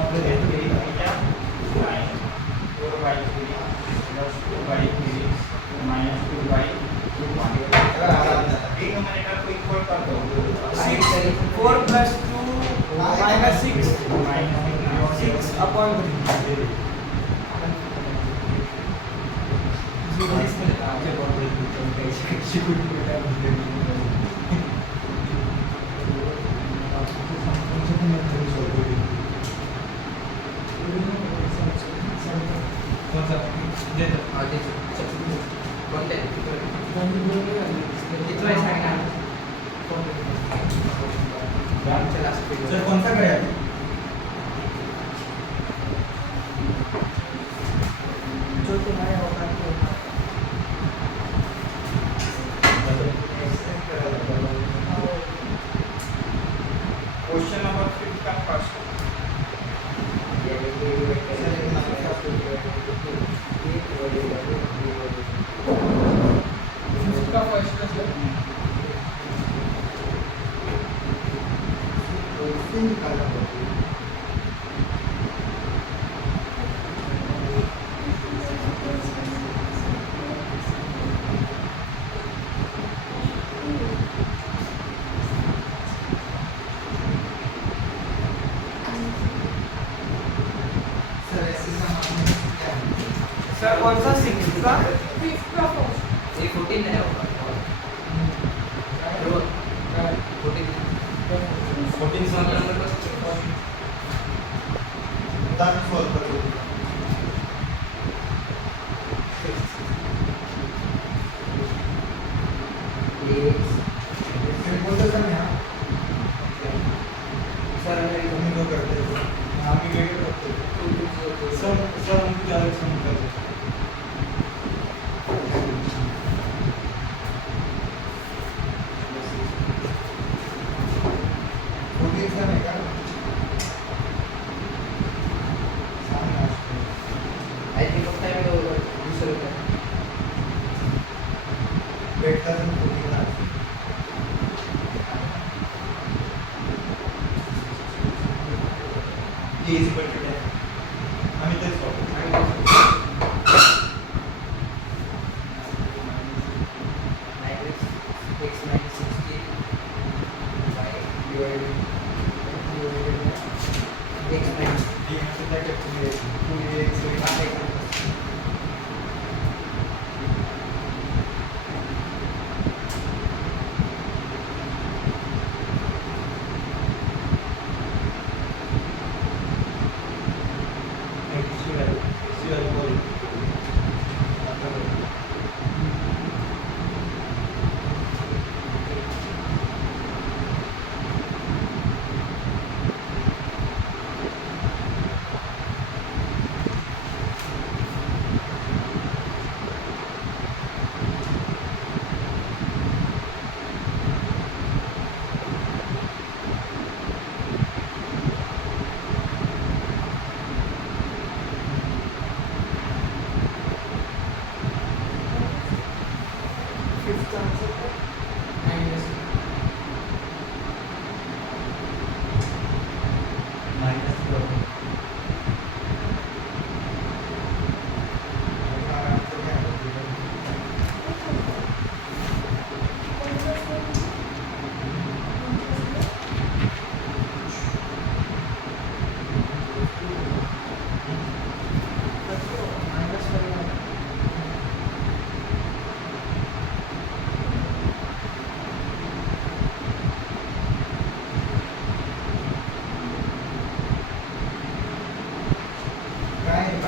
अब देखो ये क्या 4 बाई 3 + 2 बाई 3 -2 बाई 1। एक नंबर को इक्वल कर दो 4 plus 2 minus 6. 6 upon 3. सर कौन सा गया जो तुम्हारे औकात के होगा. क्वेश्चन नंबर 5 का फर्स्ट इसका फर्स्ट है सर कौन सा 6 का ये 14 है होगा 14 सॉल्व नंबर का दान सॉल्व करो फिर बोलते सर यहाँ सर हम लोग करते हैं हम ही वेट करते हैं सर हमको ज़्यादा समझ करते हैं आई थिंक ऑफ टाइम तो दूसरे का बैठता था तो ये इज इक्वल टू 10 हम इधर solve x minus 16 by divided x minus ये यहाँ से क्या करते हैं 2x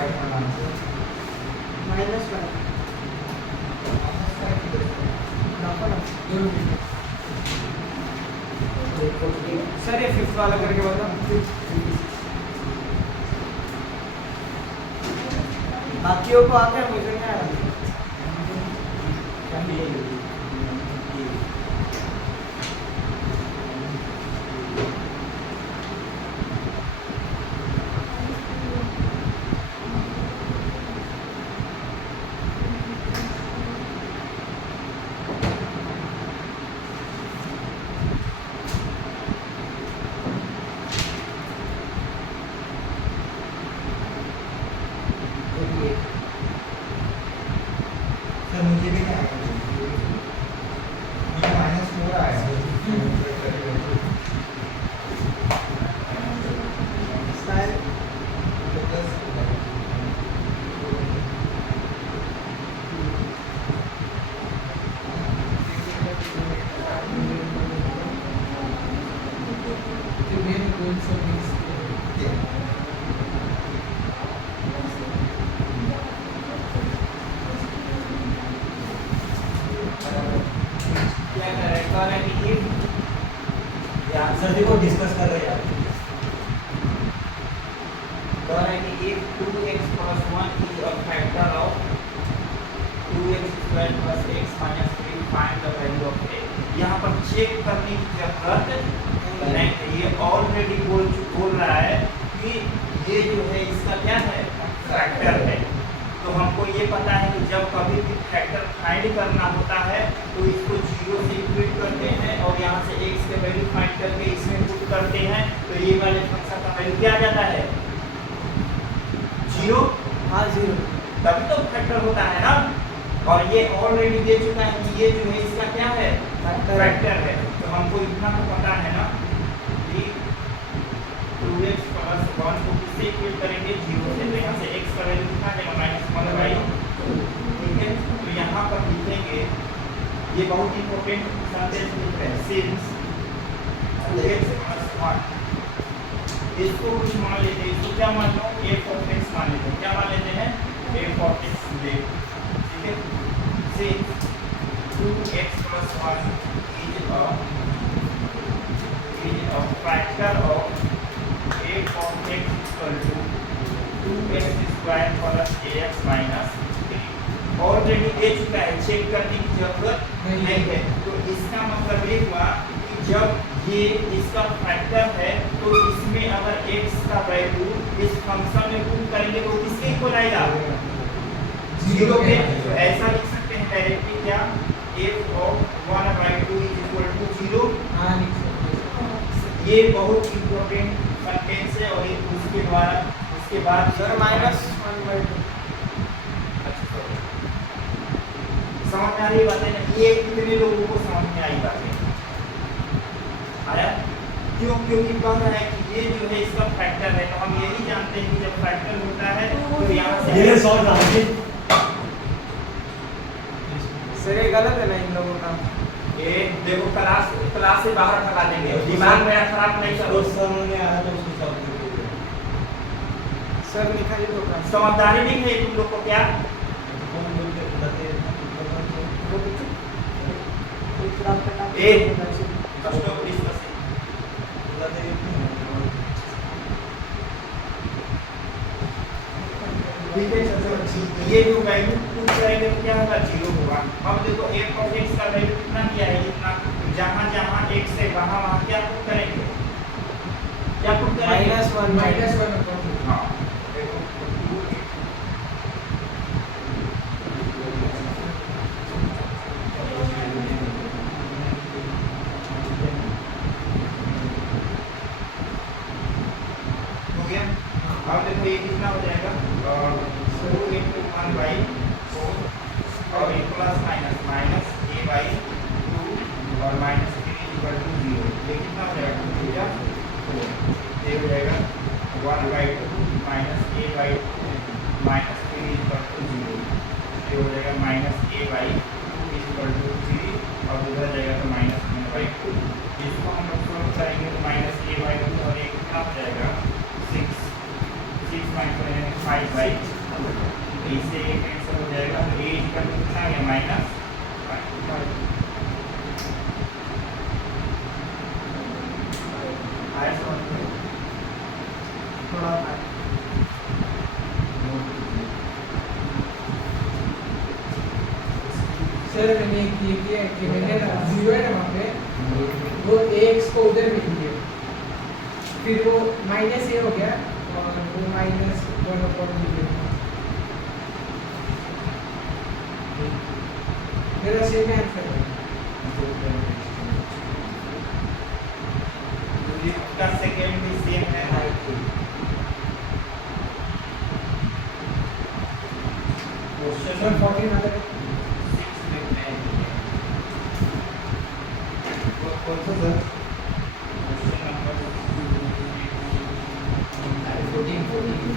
-1 नको ना सर ये 5th वाला करके बताओ बाकियों को आके मुझे नहीं आया सर मुझे भी क्या आया? मुझे -4 आया style The main goals of these क्या करेक्ट और नेगेटिव या सर देखो डिस्कस कर रहे हैं if 2x plus 1 is a factor of 2x squared plus x minus 3, find the value of a. यहाँ पर चेक करने की जरूरत नहीं है, ये ऑलरेडी बोल रहा है कि ये जो है इसका क्या है फैक्टर है। तो हमको ये पता है कि जब कभी भी फैक्टर फाइंड करना होता है तो इसको 0 से इक्वेट करते हैं और यहाँ से x के वैल्यू फाइंड करके इसमें पुट करते हैं, तो ये वाले फंक्शन का वैल्यू क्या आ जाता है 0। हाँ 0 तभी तो फैक्टर होता है ना। और ये ऑलरेडी दे चुका है कि ये जो है इसका क्या है फैक्टर है। तो हमको इतना तो पता है ना कि 2x plus 1 को किससे इक्वेट करेंगे 0 से। तो यहाँ से x का वैल्यू कितना आएगा -1/। ठीक है, तो यहाँ पर लिखेंगे, ये बहुत इंपॉर्टेंट सेंटेंस लिख रहे हैं, सिंस 2x plus 1 इसको कुछ मान लेते हैं, इसको क्या मान लो f of x मान लेते हैं। क्या मान लेते हैं f of x ले, ठीक है। Since 2x plus 1 is a factor of f of x equal to 2x square plus ax minus 3। Already दे चुका है, चेक करने की जरूरत नहीं है। तो इसका मतलब ये हुआ कि जब ये इसका फैक्टर है तो इसमें अगर x का वैल्यू इस फंक्शन में पुट करेंगे तो किसके इक्वल आएगा 0 के। तो ऐसा लिख सकते हैं डायरेक्टली क्या f of 1/2 is equal to 0। हाँ लिख सकते हैं। ये बहुत इंपॉर्टेंट सेंटेंस है और ये उसके द्वारा उसके बाद सर -1/2 समझ में आ रही बातें ना। ये कितने लोगों को समझ में आई बातें आया? क्यों? क्योंकि कह रहा है कि ये जो है इसका फैक्टर है। तो हम यही जानते हैं कि जब फैक्टर होता है तो यहाँ से ये सॉल्व डालिए। सर ये गलत है ना इन लोगों का। ये देखो क्लास से बाहर भगा देंगे, दिमाग मेरा खराब नहीं करो। तो सामने आया तो उसको सॉल्व कर दो। सर निकालिए तो का समझदारी नहीं है तुम लोग को क्या? कौन बोलते बताते ए कष्टों को डिस्कस ठीक है। ये जो वैल्यू पुट करेंगे तो क्या होगा 0 होगा। अब देखो f of x का वैल्यू कितना दिया है इतना, जहां जहां x है वहां वहां क्या पुट करेंगे, क्या पुट करेंगे -1 हां देखो हो गया। अब देखो ये कितना हो जाएगा 4 into 1/4 और ये प्लस माइनस a/2 और -3 इक्वल टू 0। ये कितना हो जाएगा 2 या 4, ये हो जाएगा 1/2 माइनस a/2 -3 इक्वल टू 0। ये हो जाएगा -a/2 इक्वल टू 3 और उधर जाएगा तो -1/2। इसको हम लोग सॉल्व करेंगे तो -a/2 और ये कितना हो जाएगा 6 माइनस यानी 5 बाई इससे ये कैंसिल हो जाएगा तो ए इक्वल टू कितना आ गया माइनस 5 आया समझ में थोड़ा सर मैंने ये किया है कि मैंने ना जीरो है ना वहाँ पे वो एक्स को उधर लिख दिया, फिर वो माइनस ए हो गया और वो माइनस 1/2 मेरा सेम आंसर है। इसका सेकंड भी सेम है क्वेश्चन सर 14 वाला 6 में है कौन सा sir? Question number 14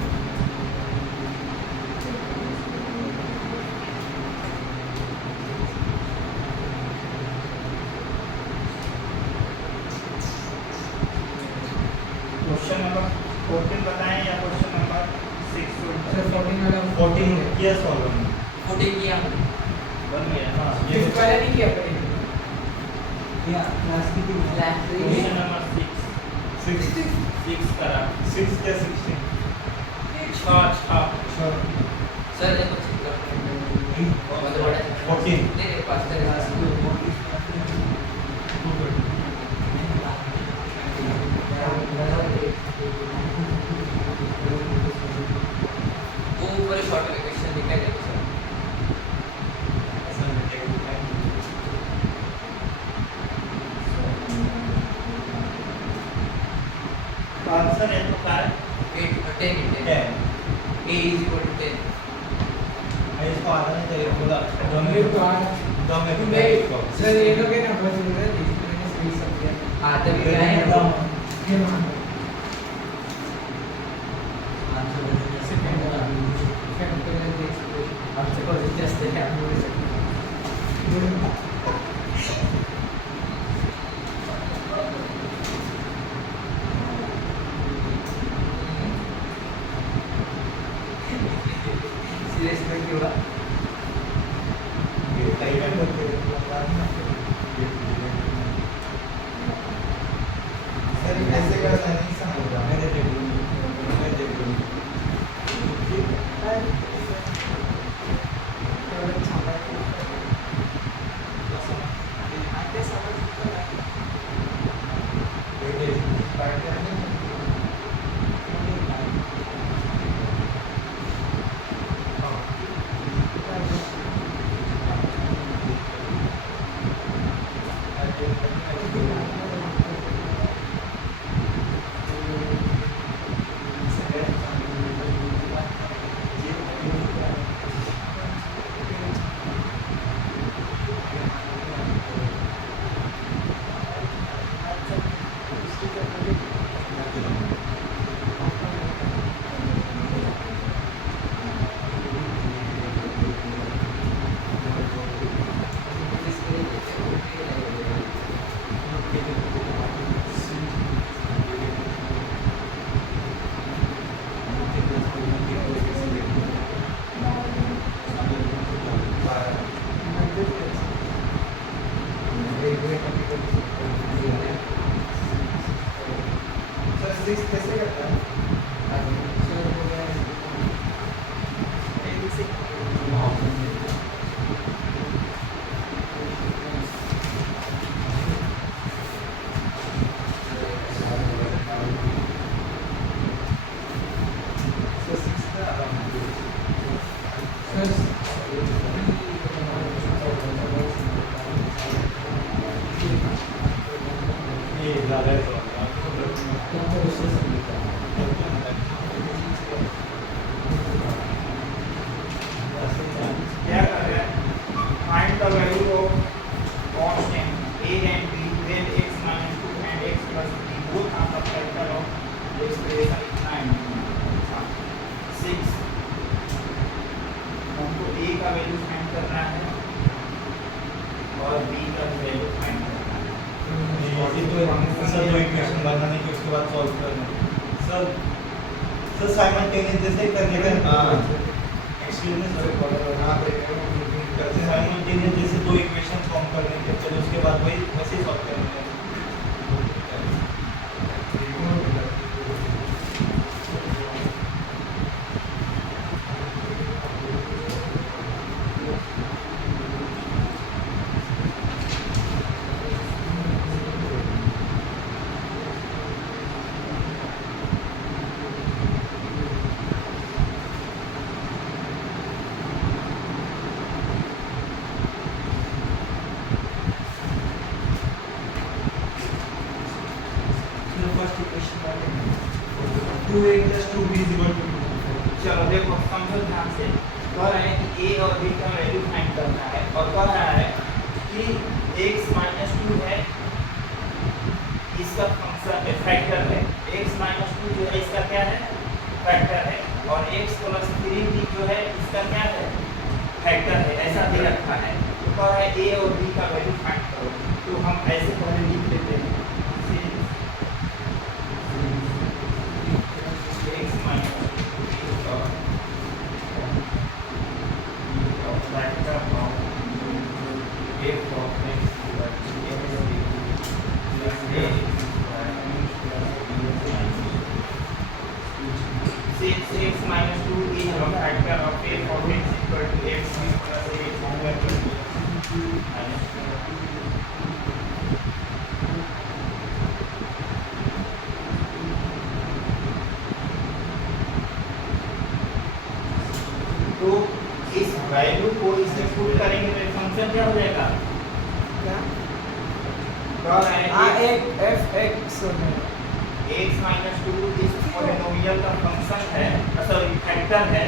question number 14 बताएं या क्वेश्चन नंबर 6 सर 14 वाला 14 किया सॉल्व हमने 14 किया हमने। बन गया हाँ ये ये वाला नहीं किया पहले या क्लास की थी क्वेश्चन नंबर 6 करा 6 क्या 16 6 सर देखो चेक करते हैं बहुत बड़ा है। 14 नहीं पास करेगा वो ऊपर शॉर्ट में क्वेश्चन दिखाई देगा सर। आंसर है तो क्या है 8 10 10 a is equal to 10 इसको आधा नहीं चाहिए बोला मेरे को आ- दो में सर ये लोग है ना बहुत जरूरत है इसमें मैंने सही समझा। हाँ तभी क्या है वो ये मान लो। सेकंड वाला सेकंड तो मैंने देख सकते आपसे बहुत जस्ट है आप बोल सकते सीरियस में क्यों हुआ सर कैसे करना नहीं समझ मेरे देख लो साइमल्टेनियस जैसे करने का एक्सपीरियंस करते साइमल्टेनियस जैसे दो इक्वेशन फॉर्म करने के, चलो उसके बाद वही वैसे सॉल्व करने हैं। First equation 2a + 2b = 2। चलो देखो समझो ध्यान से, कह रहे हैं कि a और b का वैल्यू फाइंड करना है और कह रहा है कि x - 2 है, इसका फंक्शन है, फैक्टर है। x - 2 जो है इसका क्या है, फैक्टर है, और x + 3b जो है इसका क्या है, फैक्टर है। ऐसा दे रखा है तो कह रहा है a और b का वैल्यू फाइंड करो। तो हम ऐसे पहले लिख लेते हैं x - 2 factor of f of x since x minus 2 is a factor of f of x equal to x plus a equal to minus 2। तो इस वैल्यू को इसमें पुट करेंगे तो फंक्शन क्या हो जाएगा, क्या कह रहे हैं हाँ एक fx होना है। x minus 2 इस पॉलिनोमियल का फंक्शन है, सॉरी फैक्टर है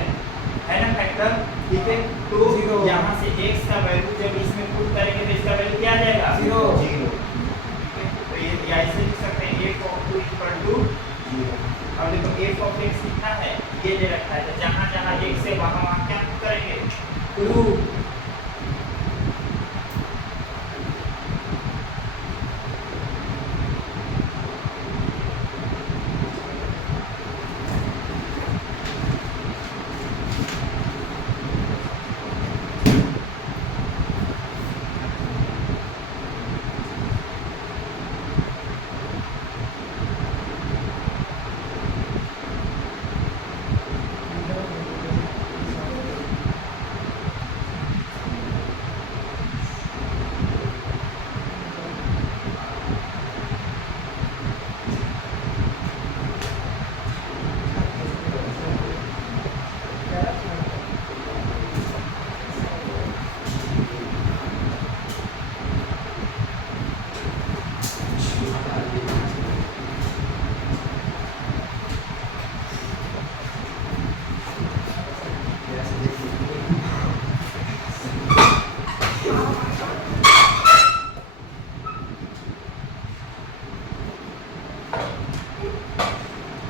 ना, फैक्टर, ठीक है। तो Zero। यहाँ से x का वैल्यू जब इसमें पुट करेंगे तो इसका वैल्यू क्या आ जाएगा, 0। 0, ठीक है। तो ये ऐसे लिख सकते हैं f of 2 equal to 0। अब देखो f of x कितना है, ये दे रखा है, तो जहाँ जहाँ x है वहाँ क्या पुट करेंगे, 2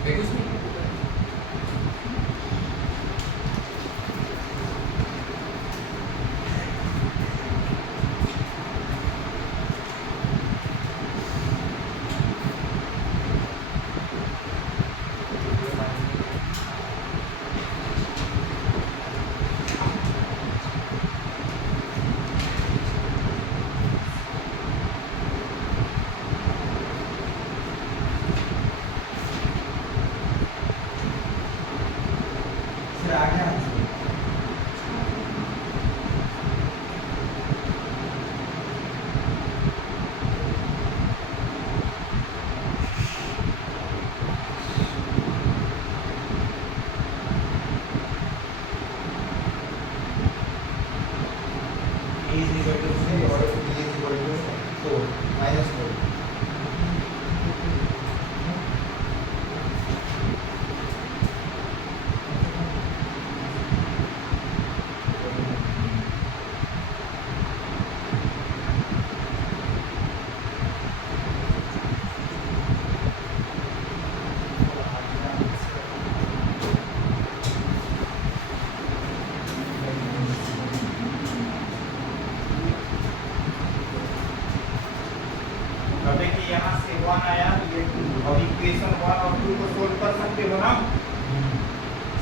कुछ नहीं। फिर आगे answer a is equal to 3 और b is equal to 4 -4।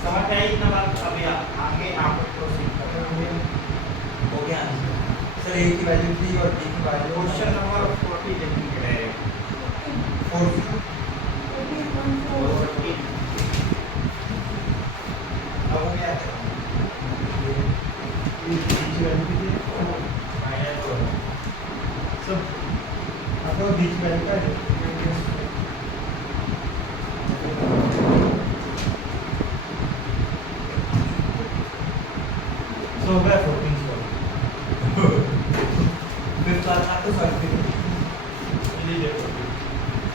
समझ आई इतना बात? अभी आगे आप प्रोसीड करेंगे। हो गया आंसर सर। ए की वैल्यू 3 और बी की वैल्यू क्वेश्चन नंबर 40 लिखेंगे डायरेक्ट 4 14 अब हो गया है सब आपको बीच में का है सो हो गया 14 सॉल्व फिर तो आज आपको सॉल्व करेंगे। लीजिए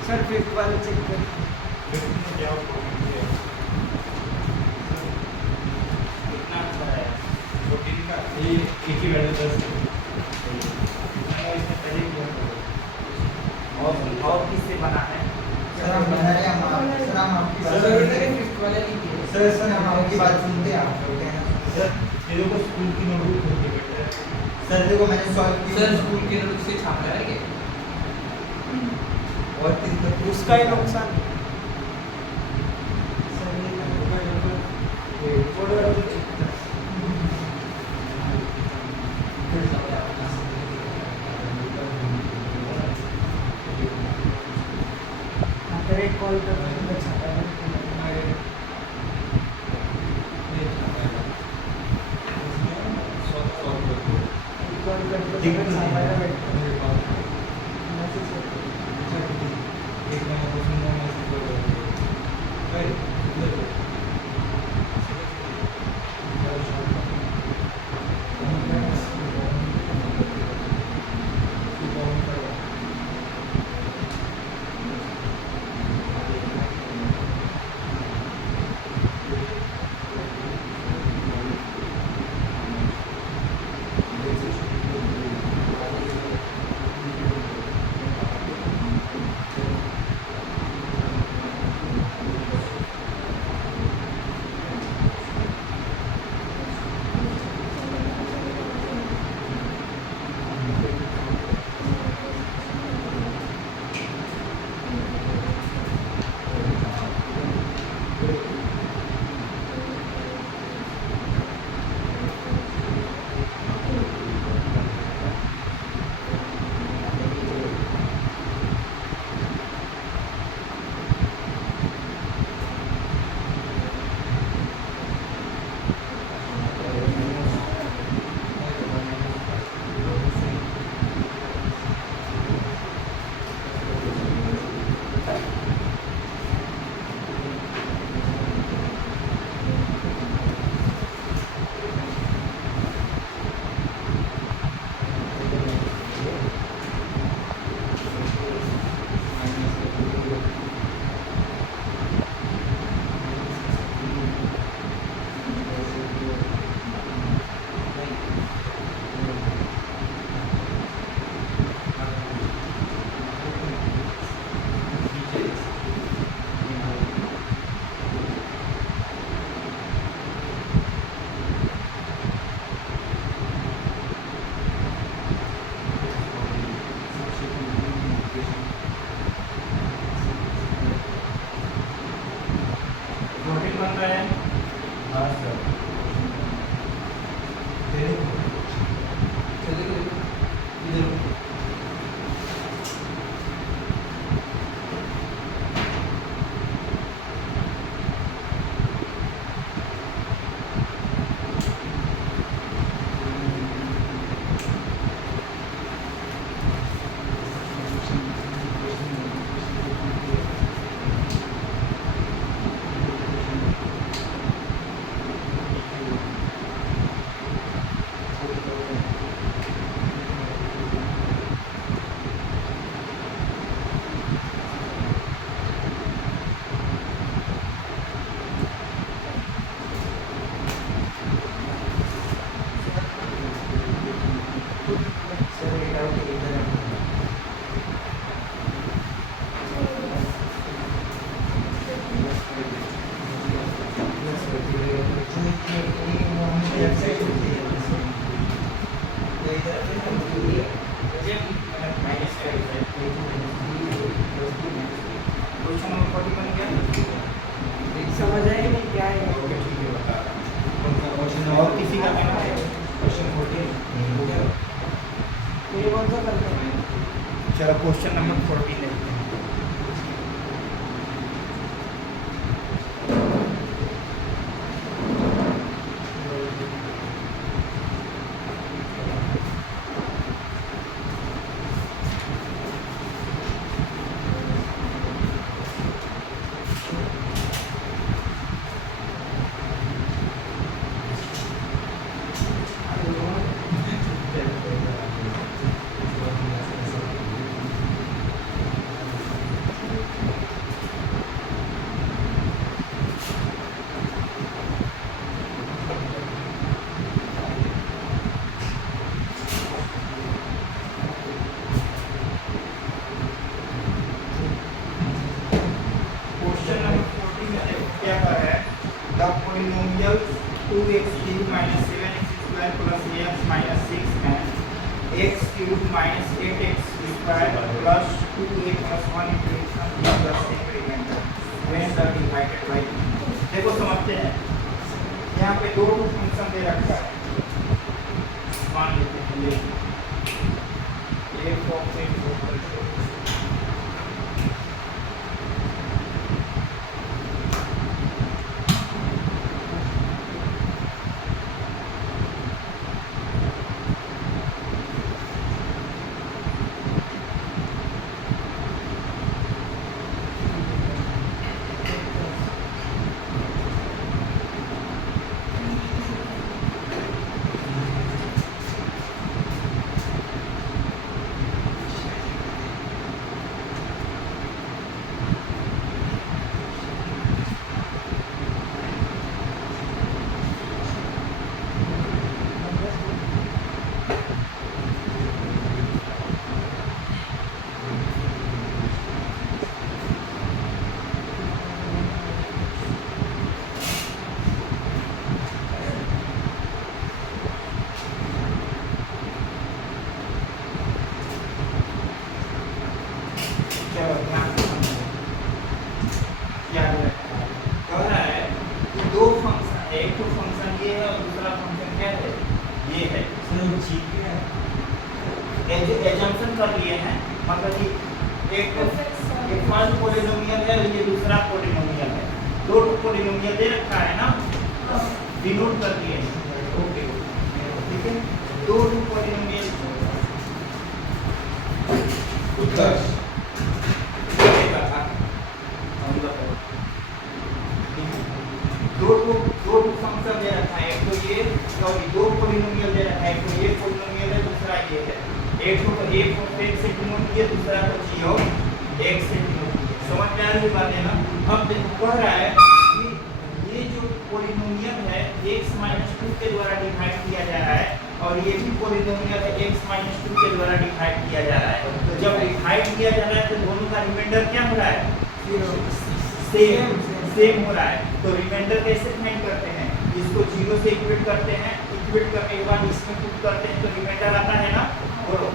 सर फिफ्थ वाले चेक कर। 15 में क्या होगा कितना अच्छा है 14 का ये एक ही वैल्यू 10 है इसमें पहले ही किया और किससे बना है? सर हम बना रहे हैं सर हम आपकी बात सर मैंने फिफ्थ वाला नहीं किया। सर हम आपकी बात सुनते हैं आप लोग हैं सर ये लोग को स्कूल की नोटबुक होती है बेटा सर देखो मैंने सॉल्व किया सर स्कूल के नोट से छापा है क्या? और तीन तक उसका ही नुकसान। बोर्ड वाला तो चेक कर। अगर एक कॉल कर रहे हैं तो छापा है। कॉल करके ठीक तो है छापा है बैठ मेरे पास मैसेज कर। एक नंबर क्वेश्चन का मैसेज कर राइट रोटी बन रहा है हाँ सर चलिए इधर सर ये डाउट इधर है क्वेश्चन नंबर 40 बन गया। समझ आएगी नहीं क्या है। ओके ठीक है चलो क्वेश्चन नंबर 14 देखते हैं। क्वेश्चन नंबर 14 में देखो क्या कर रहा है। The polynomial 2x³ minus 7x² plus ax minus 6 and x³ minus 8x² plus 2a plus 1 into x and plus same remainder when the divided by। देखो समझते हैं, यहाँ पे दो फंक्शन दे रखा है, मान लेते हैं ये f of x equal to चलो ध्यान से समझो। क्या कह रहा है कि दो फंक्शन है, एक तो फंक्शन ये है और दूसरा फंक्शन क्या है, ये है। एजम्पशन कर लिए हैं, मतलब कि एक फर्स्ट पोलिनोमियल है और ये दूसरा पोलिनोमियल है। दो पोलिनोमियल दे रखा है ना, डिनोट कर लिए हैं। ओके ठीक है, दो पोलिनोमियल उत्तर दो फंक्शन दे रखा है, एक तो ये सॉरी दो पोलिनोमियल दे रखा है, एक तो ये पोलिनोमियल है, दूसरा ये है। एक को एक को x से डिनोट किया, दूसरा को g और x से डिनोट किया। समझ में आ रही बात है ना। अब देखो कह रहा है कि ये जो पोलिनोमियल है x - 2 के द्वारा डिवाइड किया जा रहा है और ये भी पोलिनोमियल है x - 2 के द्वारा डिवाइड किया जा रहा है। तो जब डिवाइड किया जा रहा है तो दोनों का रिमाइंडर क्या हो रहा है, सेम हो रहा है। तो रिमाइंडर कैसे फाइंड करते हैं, इसको 0 से इक्वेट करते हैं, इक्वेट करने के बाद इसमें पुट करते हैं तो रिमाइंडर आता है ना। बोलो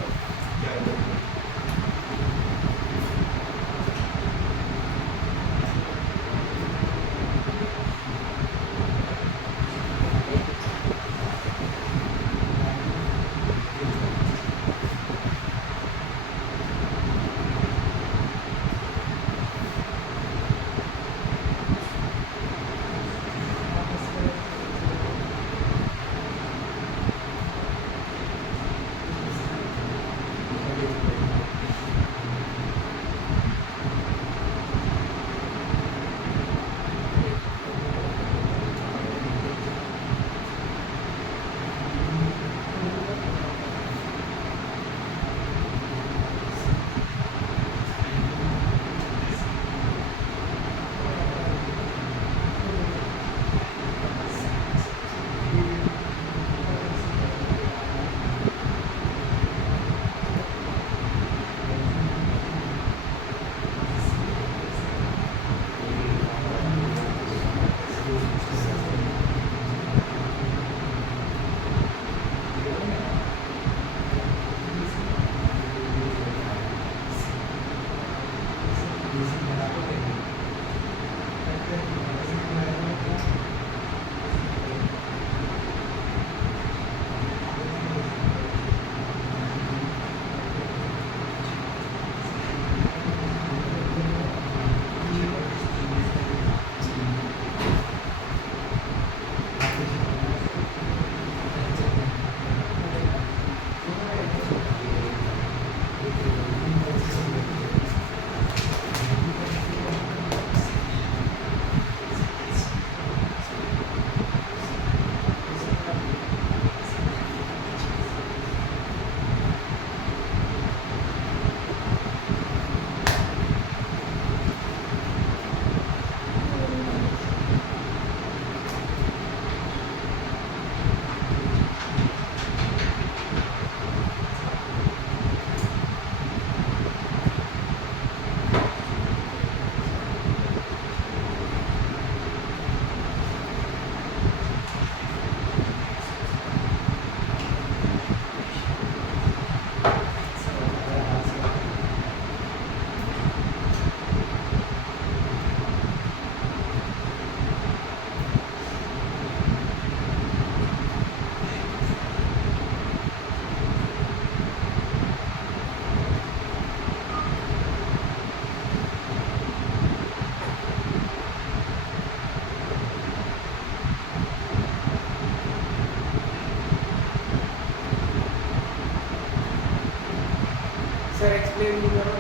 सर एक्सप्लेन नहीं करो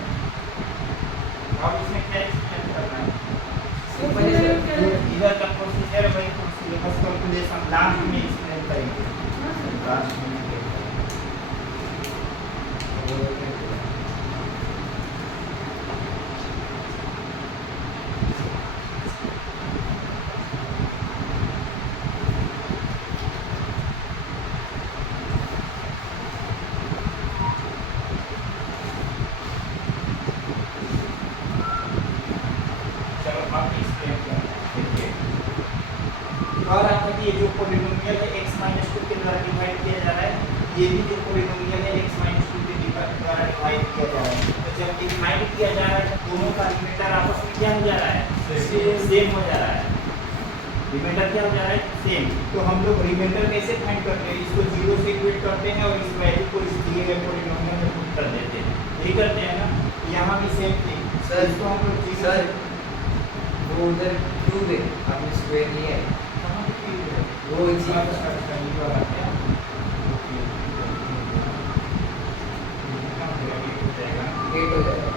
अब इसमें क्या एक्सप्लेन करना है सिंपल है सर। इधर का प्रोसीजर वही सिलेबस कैलकुलेशन लास्ट में एक्सप्लेन करेंगे लास्ट में चलो अब एक्सप्लेन करेंगे और आपका ये जो पॉलिनोमियल है x माइनस 2 के द्वारा डिवाइड किया जा रहा है ये भी जो पॉलिनोमियल है x माइनस 2 के द्वारा डिवाइड किया जा रहा है तो जब डिवाइड किया जा रहा है दोनों का रिमाइंडर आपस में क्या हो जा रहा है सेम हो जा रहा है रिमाइंडर क्या हो जा रहा है सेम तो हम लोग रिमाइंडर कैसे फाइंड करते हैं इसको 0 से इक्वेट करते हैं और इस वैल्यू को इस दिए गए पॉलिनोमियल में पुट कर देते हैं यही करते हैं ना यहाँ भी सेम थिंग सर, इसको हम लोग 0 सर वो उधर क्यूब है आपने स्क्वायर नहीं है कहाँ पे क्यूब है वो इसी कहीं वाला क्या एट हो जाएगा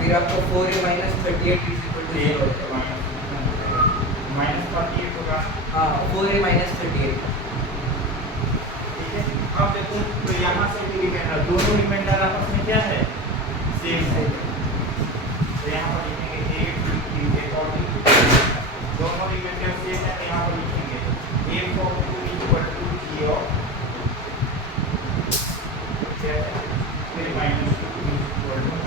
फिर आपको 4a minus 38 is equal to 0 हो जाएगा। माइनस 48 होगा हाँ 4a माइनस 38 ठीक है अब देखो तो यहाँ से भी रिमाइंडर दोनों रिमाइंडर आपस में क्या है सेम है तो यहाँ पर लिखेंगे 8 दोनों रिमाइंडर सेम है तो यहाँ पर लिखेंगे a for 2 equal to g of क्या है फिर माइनस 2 equal to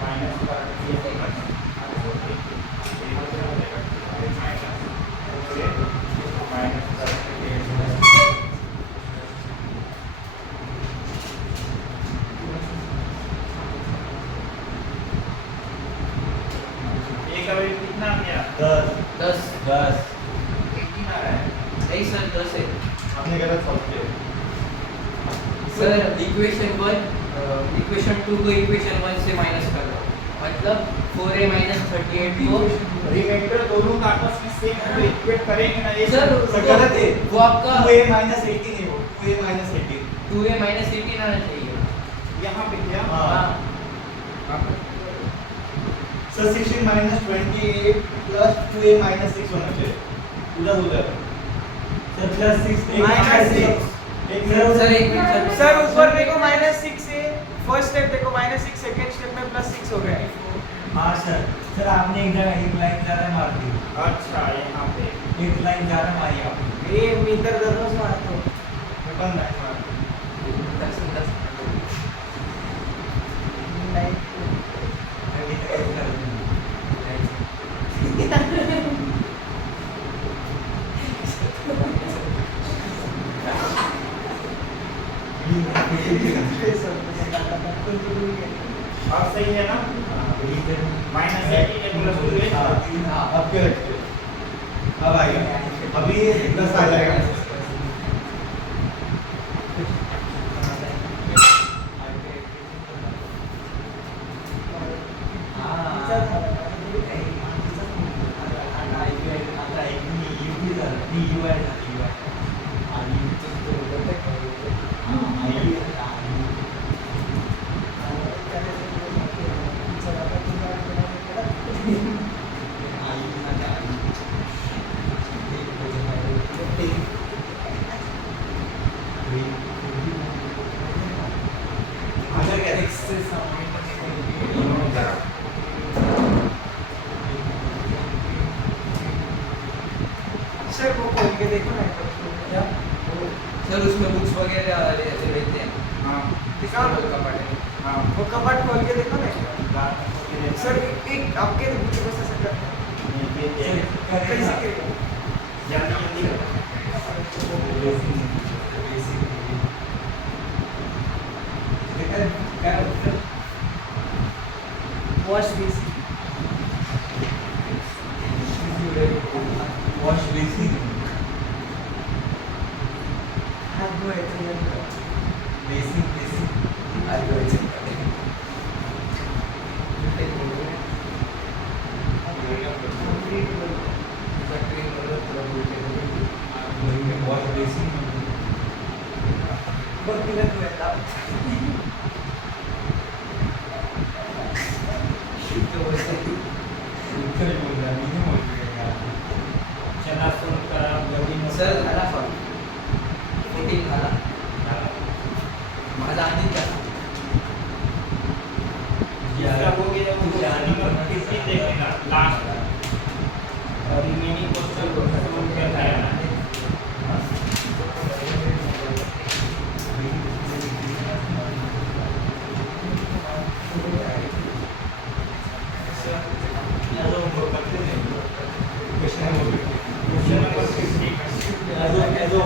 माइनस पर ये माइनस कितना आ गया 10 10 18 आ रहा है नहीं सर 10 है आपने गलत सॉल्व किया सर इक्वेशन 2 को इक्वेशन 1 से माइनस कर दो मतलब 4a माइनस 38 को रिमाइंडर दोनों का आपस में सेम है तो इक्वेट करेंगे ना ये सर सर गलत है वो आपका 2a माइनस 18 है वो 2a माइनस 18 2a माइनस 18 आना चाहिए। यहाँ पे क्या हाँ sir 16 minus 28 plus 2a minus 6 होना चाहिए उधर उधर सर प्लस 6 माइनस 6 सर एक मिनट सर ऊपर देखो -6 से फर्स्ट स्टेप देखो -6 सेकंड स्टेप में +6 हो गया हाँ सर सर आपने एक जगह एक लाइन ज़्यादा मार दी अच्छा यहाँ पे एक लाइन ज़्यादा मारी आपने ये मीटर दररोज मारतो मैं बंद नहीं मार 10 नाही अभी तक ऐसा कर दूँगा अब सही है ना माइनस 18 प्लस 2 अब क्या रखते अब आएगा अभी 10 आ जाएगा सर वो खोल के देखो ना क्या सर उसमें बुक्स वगैरह ऐसे रहते हैं हाँ दिखाओ कपड़े हाँ वो कपट खोल के देखो ना सर सर एक आपके बुक में से कर कैसे करेगा जल्दी जल्दी करो वॉश बेसिन वॉश बेसिन हाथ धोए बेसिन बेसिन वॉश बेसिन बघ तिला धुवायला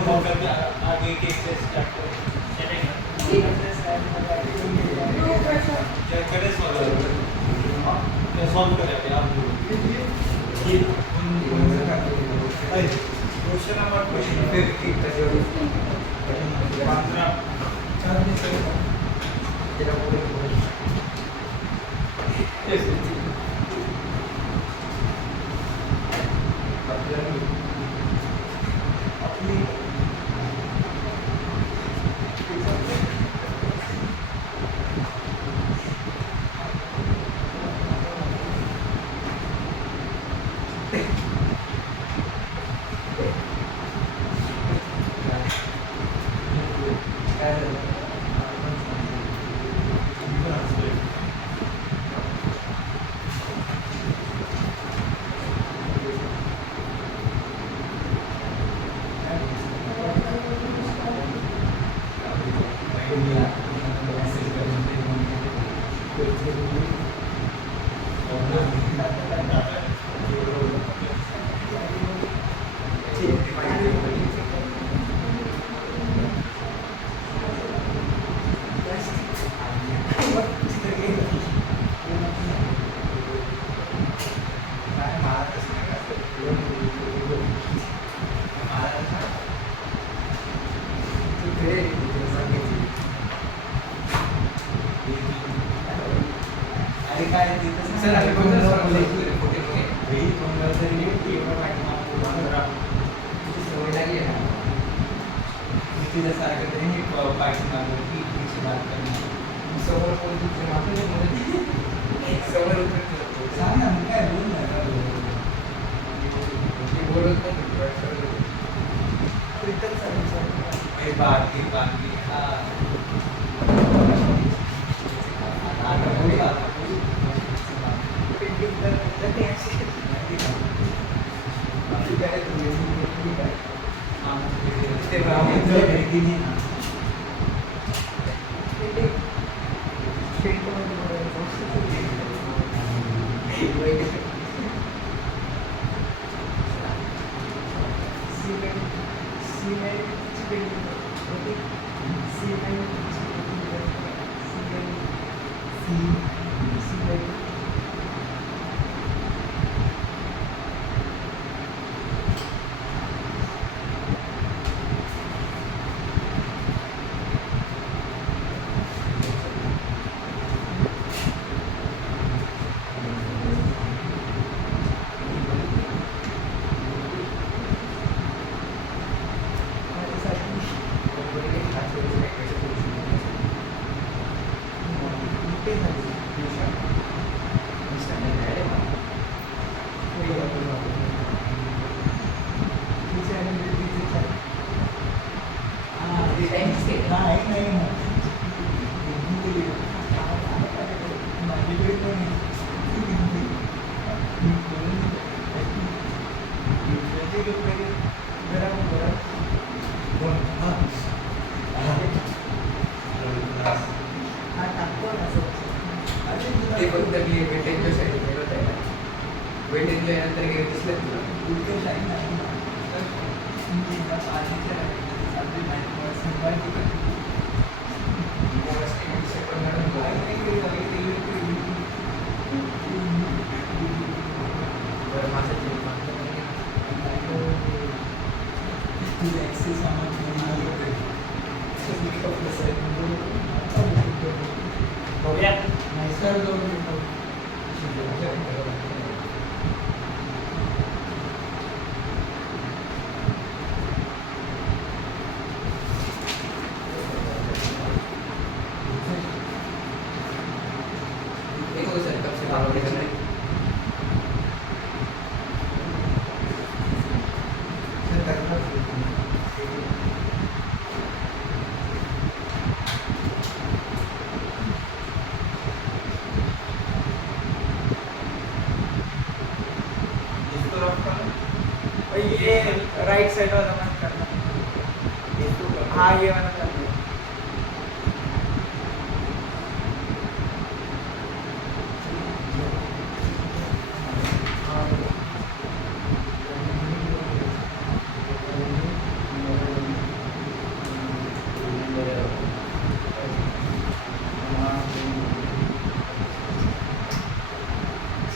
सॉल्व करके आगे के एक्सरसाइज स्टार्ट करें चलेगा क्या करें सॉल्व क्या सॉल्व करें आप ये क्वेश्चन नंबर 1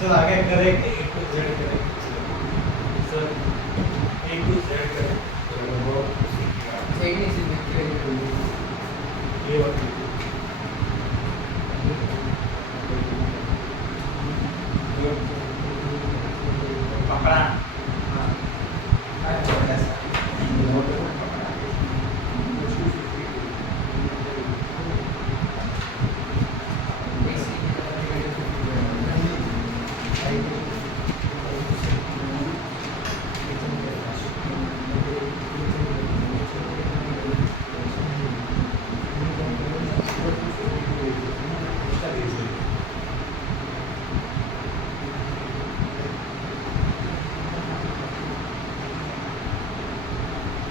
सर आगे correct A to Z correct sir A to Z correct एक नहीं सिर्फ एक ये वाली पकड़ा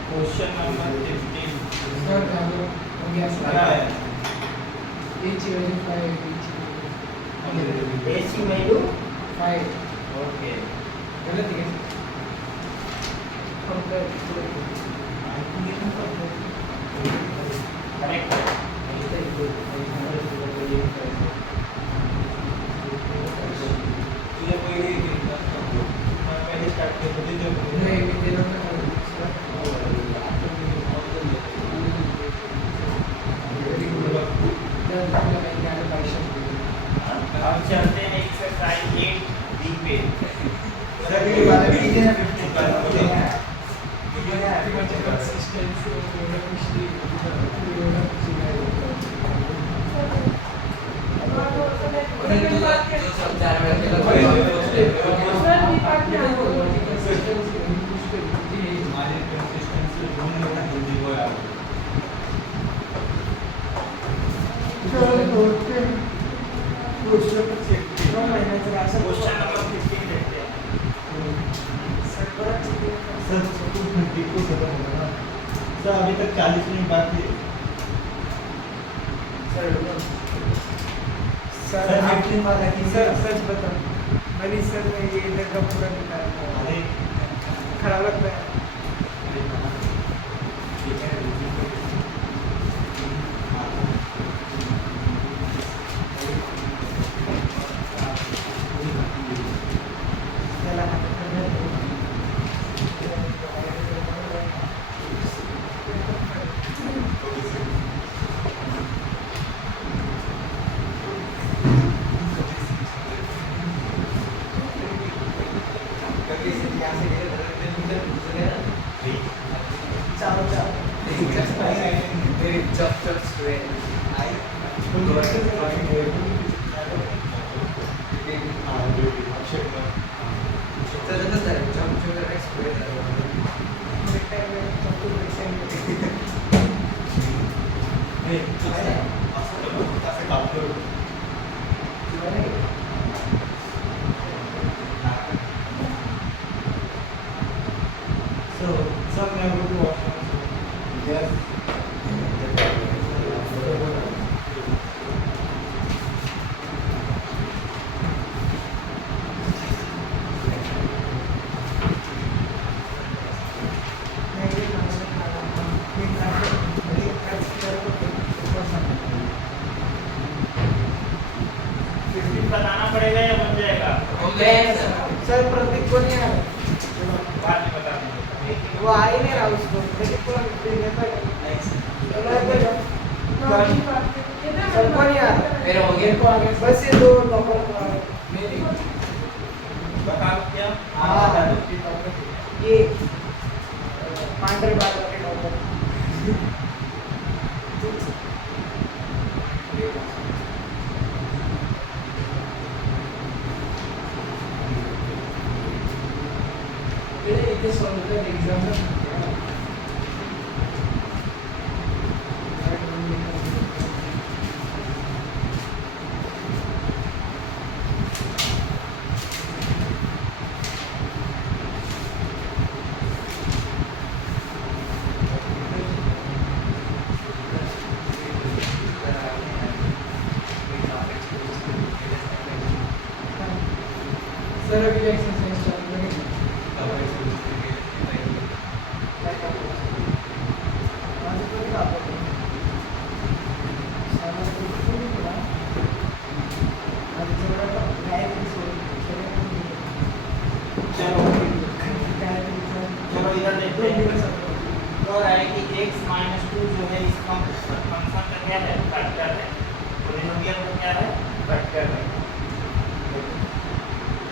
क्वेश्चन नंबर 15 सर डालो हो गया क्या है sir H value 5 AC value 5 okay गलत है हम कर करेक्ट तुझे पहिले पहिले स्टार्ट करतो ते नहीं मी देना सर वेरी गुड जस्ट मैं क्या बाइशेप अब चलते हैं एक्सरसाइज 8 डी पे सर ये वाला भी है 15 का मुझे कंसिस्टेंसी जो सब चार में माझे कंसिस्टेंसी दोन वेळा हिंदी गोया क्वेश्चन नंबर 15 देखते हैं सर कुछ घंटे को खत्म होगा ना सर अभी तक 40 मिनट बाकी है सर सर, आप 15 वाला की सर सच बताओ मेरी सर में ये इधर का पूरा निकाल अरे खराब लगता है मेरी जब तक स्ट्रेन चलतच आहे जब जब express So, sir, may I go to washroom? Yes. बताना पड़ेगा या बन जाएगा सर प्रतीक को नहीं आ बाद में बता देंगे वो आ ही नहीं रहा उसको प्रतीक को सबको नहीं आ रहा मेरा हो गया को आ गया बस ये दो टॉपर मेरी बता दो क्या हाँ ये पांडर बाल के टॉपर इथे सॉल्व कर एग्जाम सर अभी एक्सरसाइज चालू करेंगे इधर देखते हैं तो है कि x माइनस 2 जो है इस फंक्शन का क्या है फैक्टर है पोलिनोमियल का क्या है फैक्टर है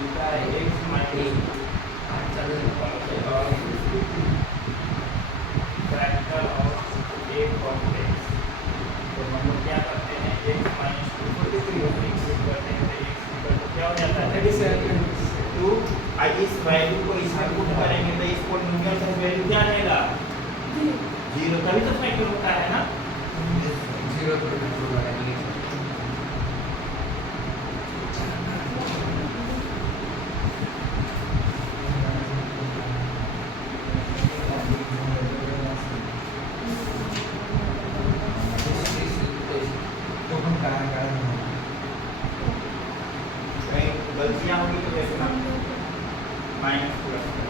क्या है x minus factor of a complex तो हम लोग क्या करते हैं x माइनस 2 को इंक्लूड करते हैं तो x इक्वल टू क्या हो जाता है 2 इस वैल्यू को इसमें पुट करेंगे तो इस पोलिनोमियल का वैल्यू क्या रहेगा 0 तभी तो फैक्टर होता है ना 0 तो कंट्रोल करेंगे तो पण काय काय कहीं गलतियां होंगी तो देखना माइनस प्लस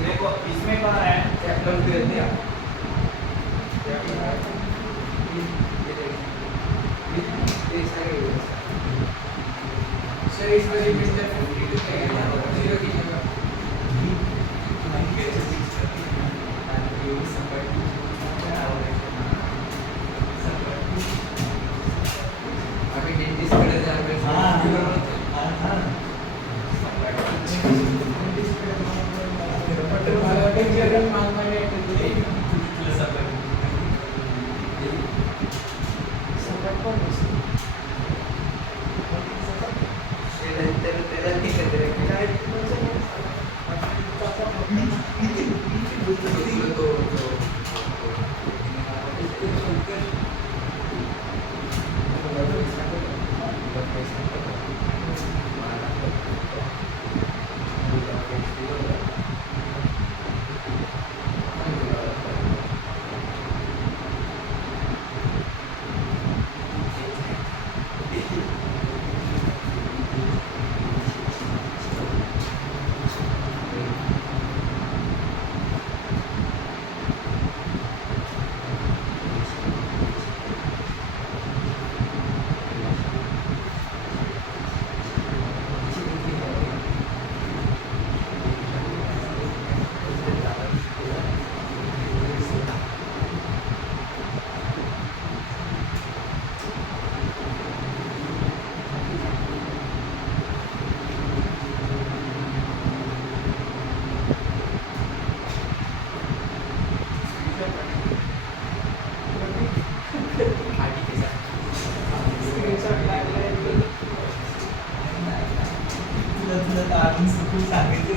देखो इसमें कह रहा है सर इसमें लिमिट जब 52 है 0 की जगह अभी डेंटिस्ट कडे जायचं अजून सुकून सांगायचे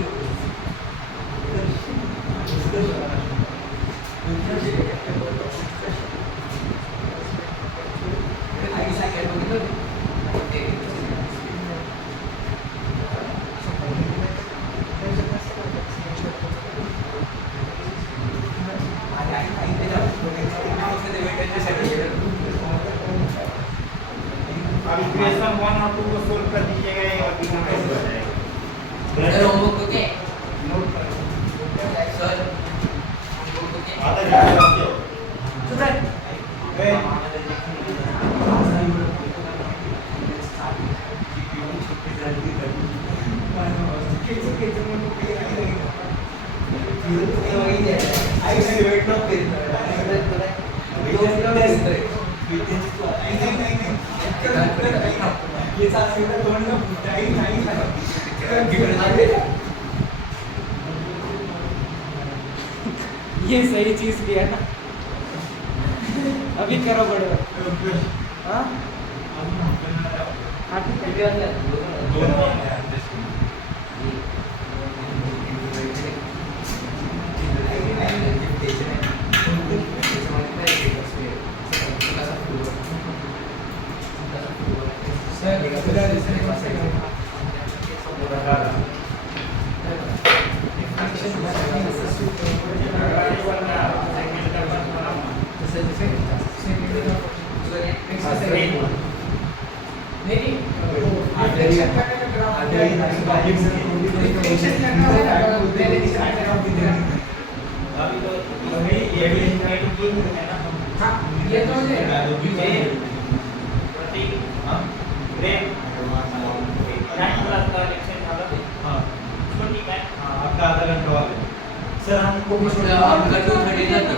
अब इक्वेशन 1 और 2 को सोल्व कर दीजिएगा ये और बिना कैसे हो जाएगा सर होमवर्क को क्या नोट कर सर होमवर्क को क्या आता जाके रखियो सुधर ये सही चीज किया ना अभी करो बड़े हाँ हाँ ठीक है जैसे जैसे सेकेंड का एक्सरसाइज नहीं वो रिफ्लेक्शन करने का ग्राफ रिफ्लेक्शन करना है पहले अभी तो ये भी है ना हाँ ये तो हो जाएगा प्रति ब्रेक टाइम क्लास का लेक्चर था हाँ उसको ठीक है हाँ आपका आधा घंटा वाले सर हमको कुछ मतलब आपका 2:30 था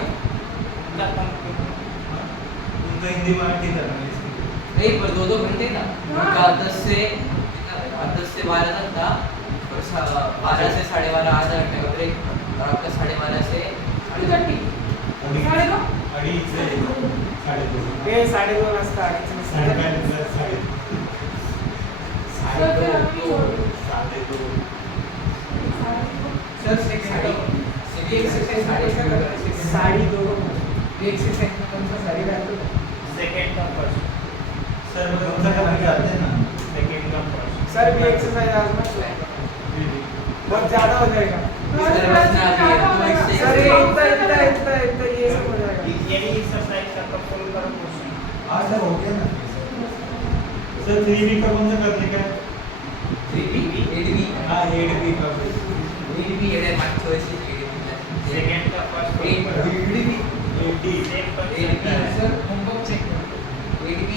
उनका हिंदी में ठीक है नहीं पर 2 घंटे था उनका 10 से 12 तक था और 12 से 12:30 आधा घंटे का ब्रेक और आपका 12:30 से 2:30 अडीच से 2:30 हे 2:30 वाजता सर सेकंड एक्सरसाइज कैसा करना है 2:30 एक से सेकंड कौन सा साड़ी डाल दो सेकंड का फर्स्ट सर मतलब उनका क्या जाते हैं ना सेकंड का फर्स्ट सर भी एक्सरसाइज आज मत बहुत ज्यादा हो जाएगा सर ये इतना ये सब हो जाएगा यही एक्सरसाइज का फॉलो करो क्वेश्चन आज तक हो गया ना सर 3 का कौन सा करने का है 3B 8B हाँ 8 का 8B 8 मार्क चॉइस सेकंड का फर्स्ट 8B 80 सेम पर सर होमवर्क चेक करो 8B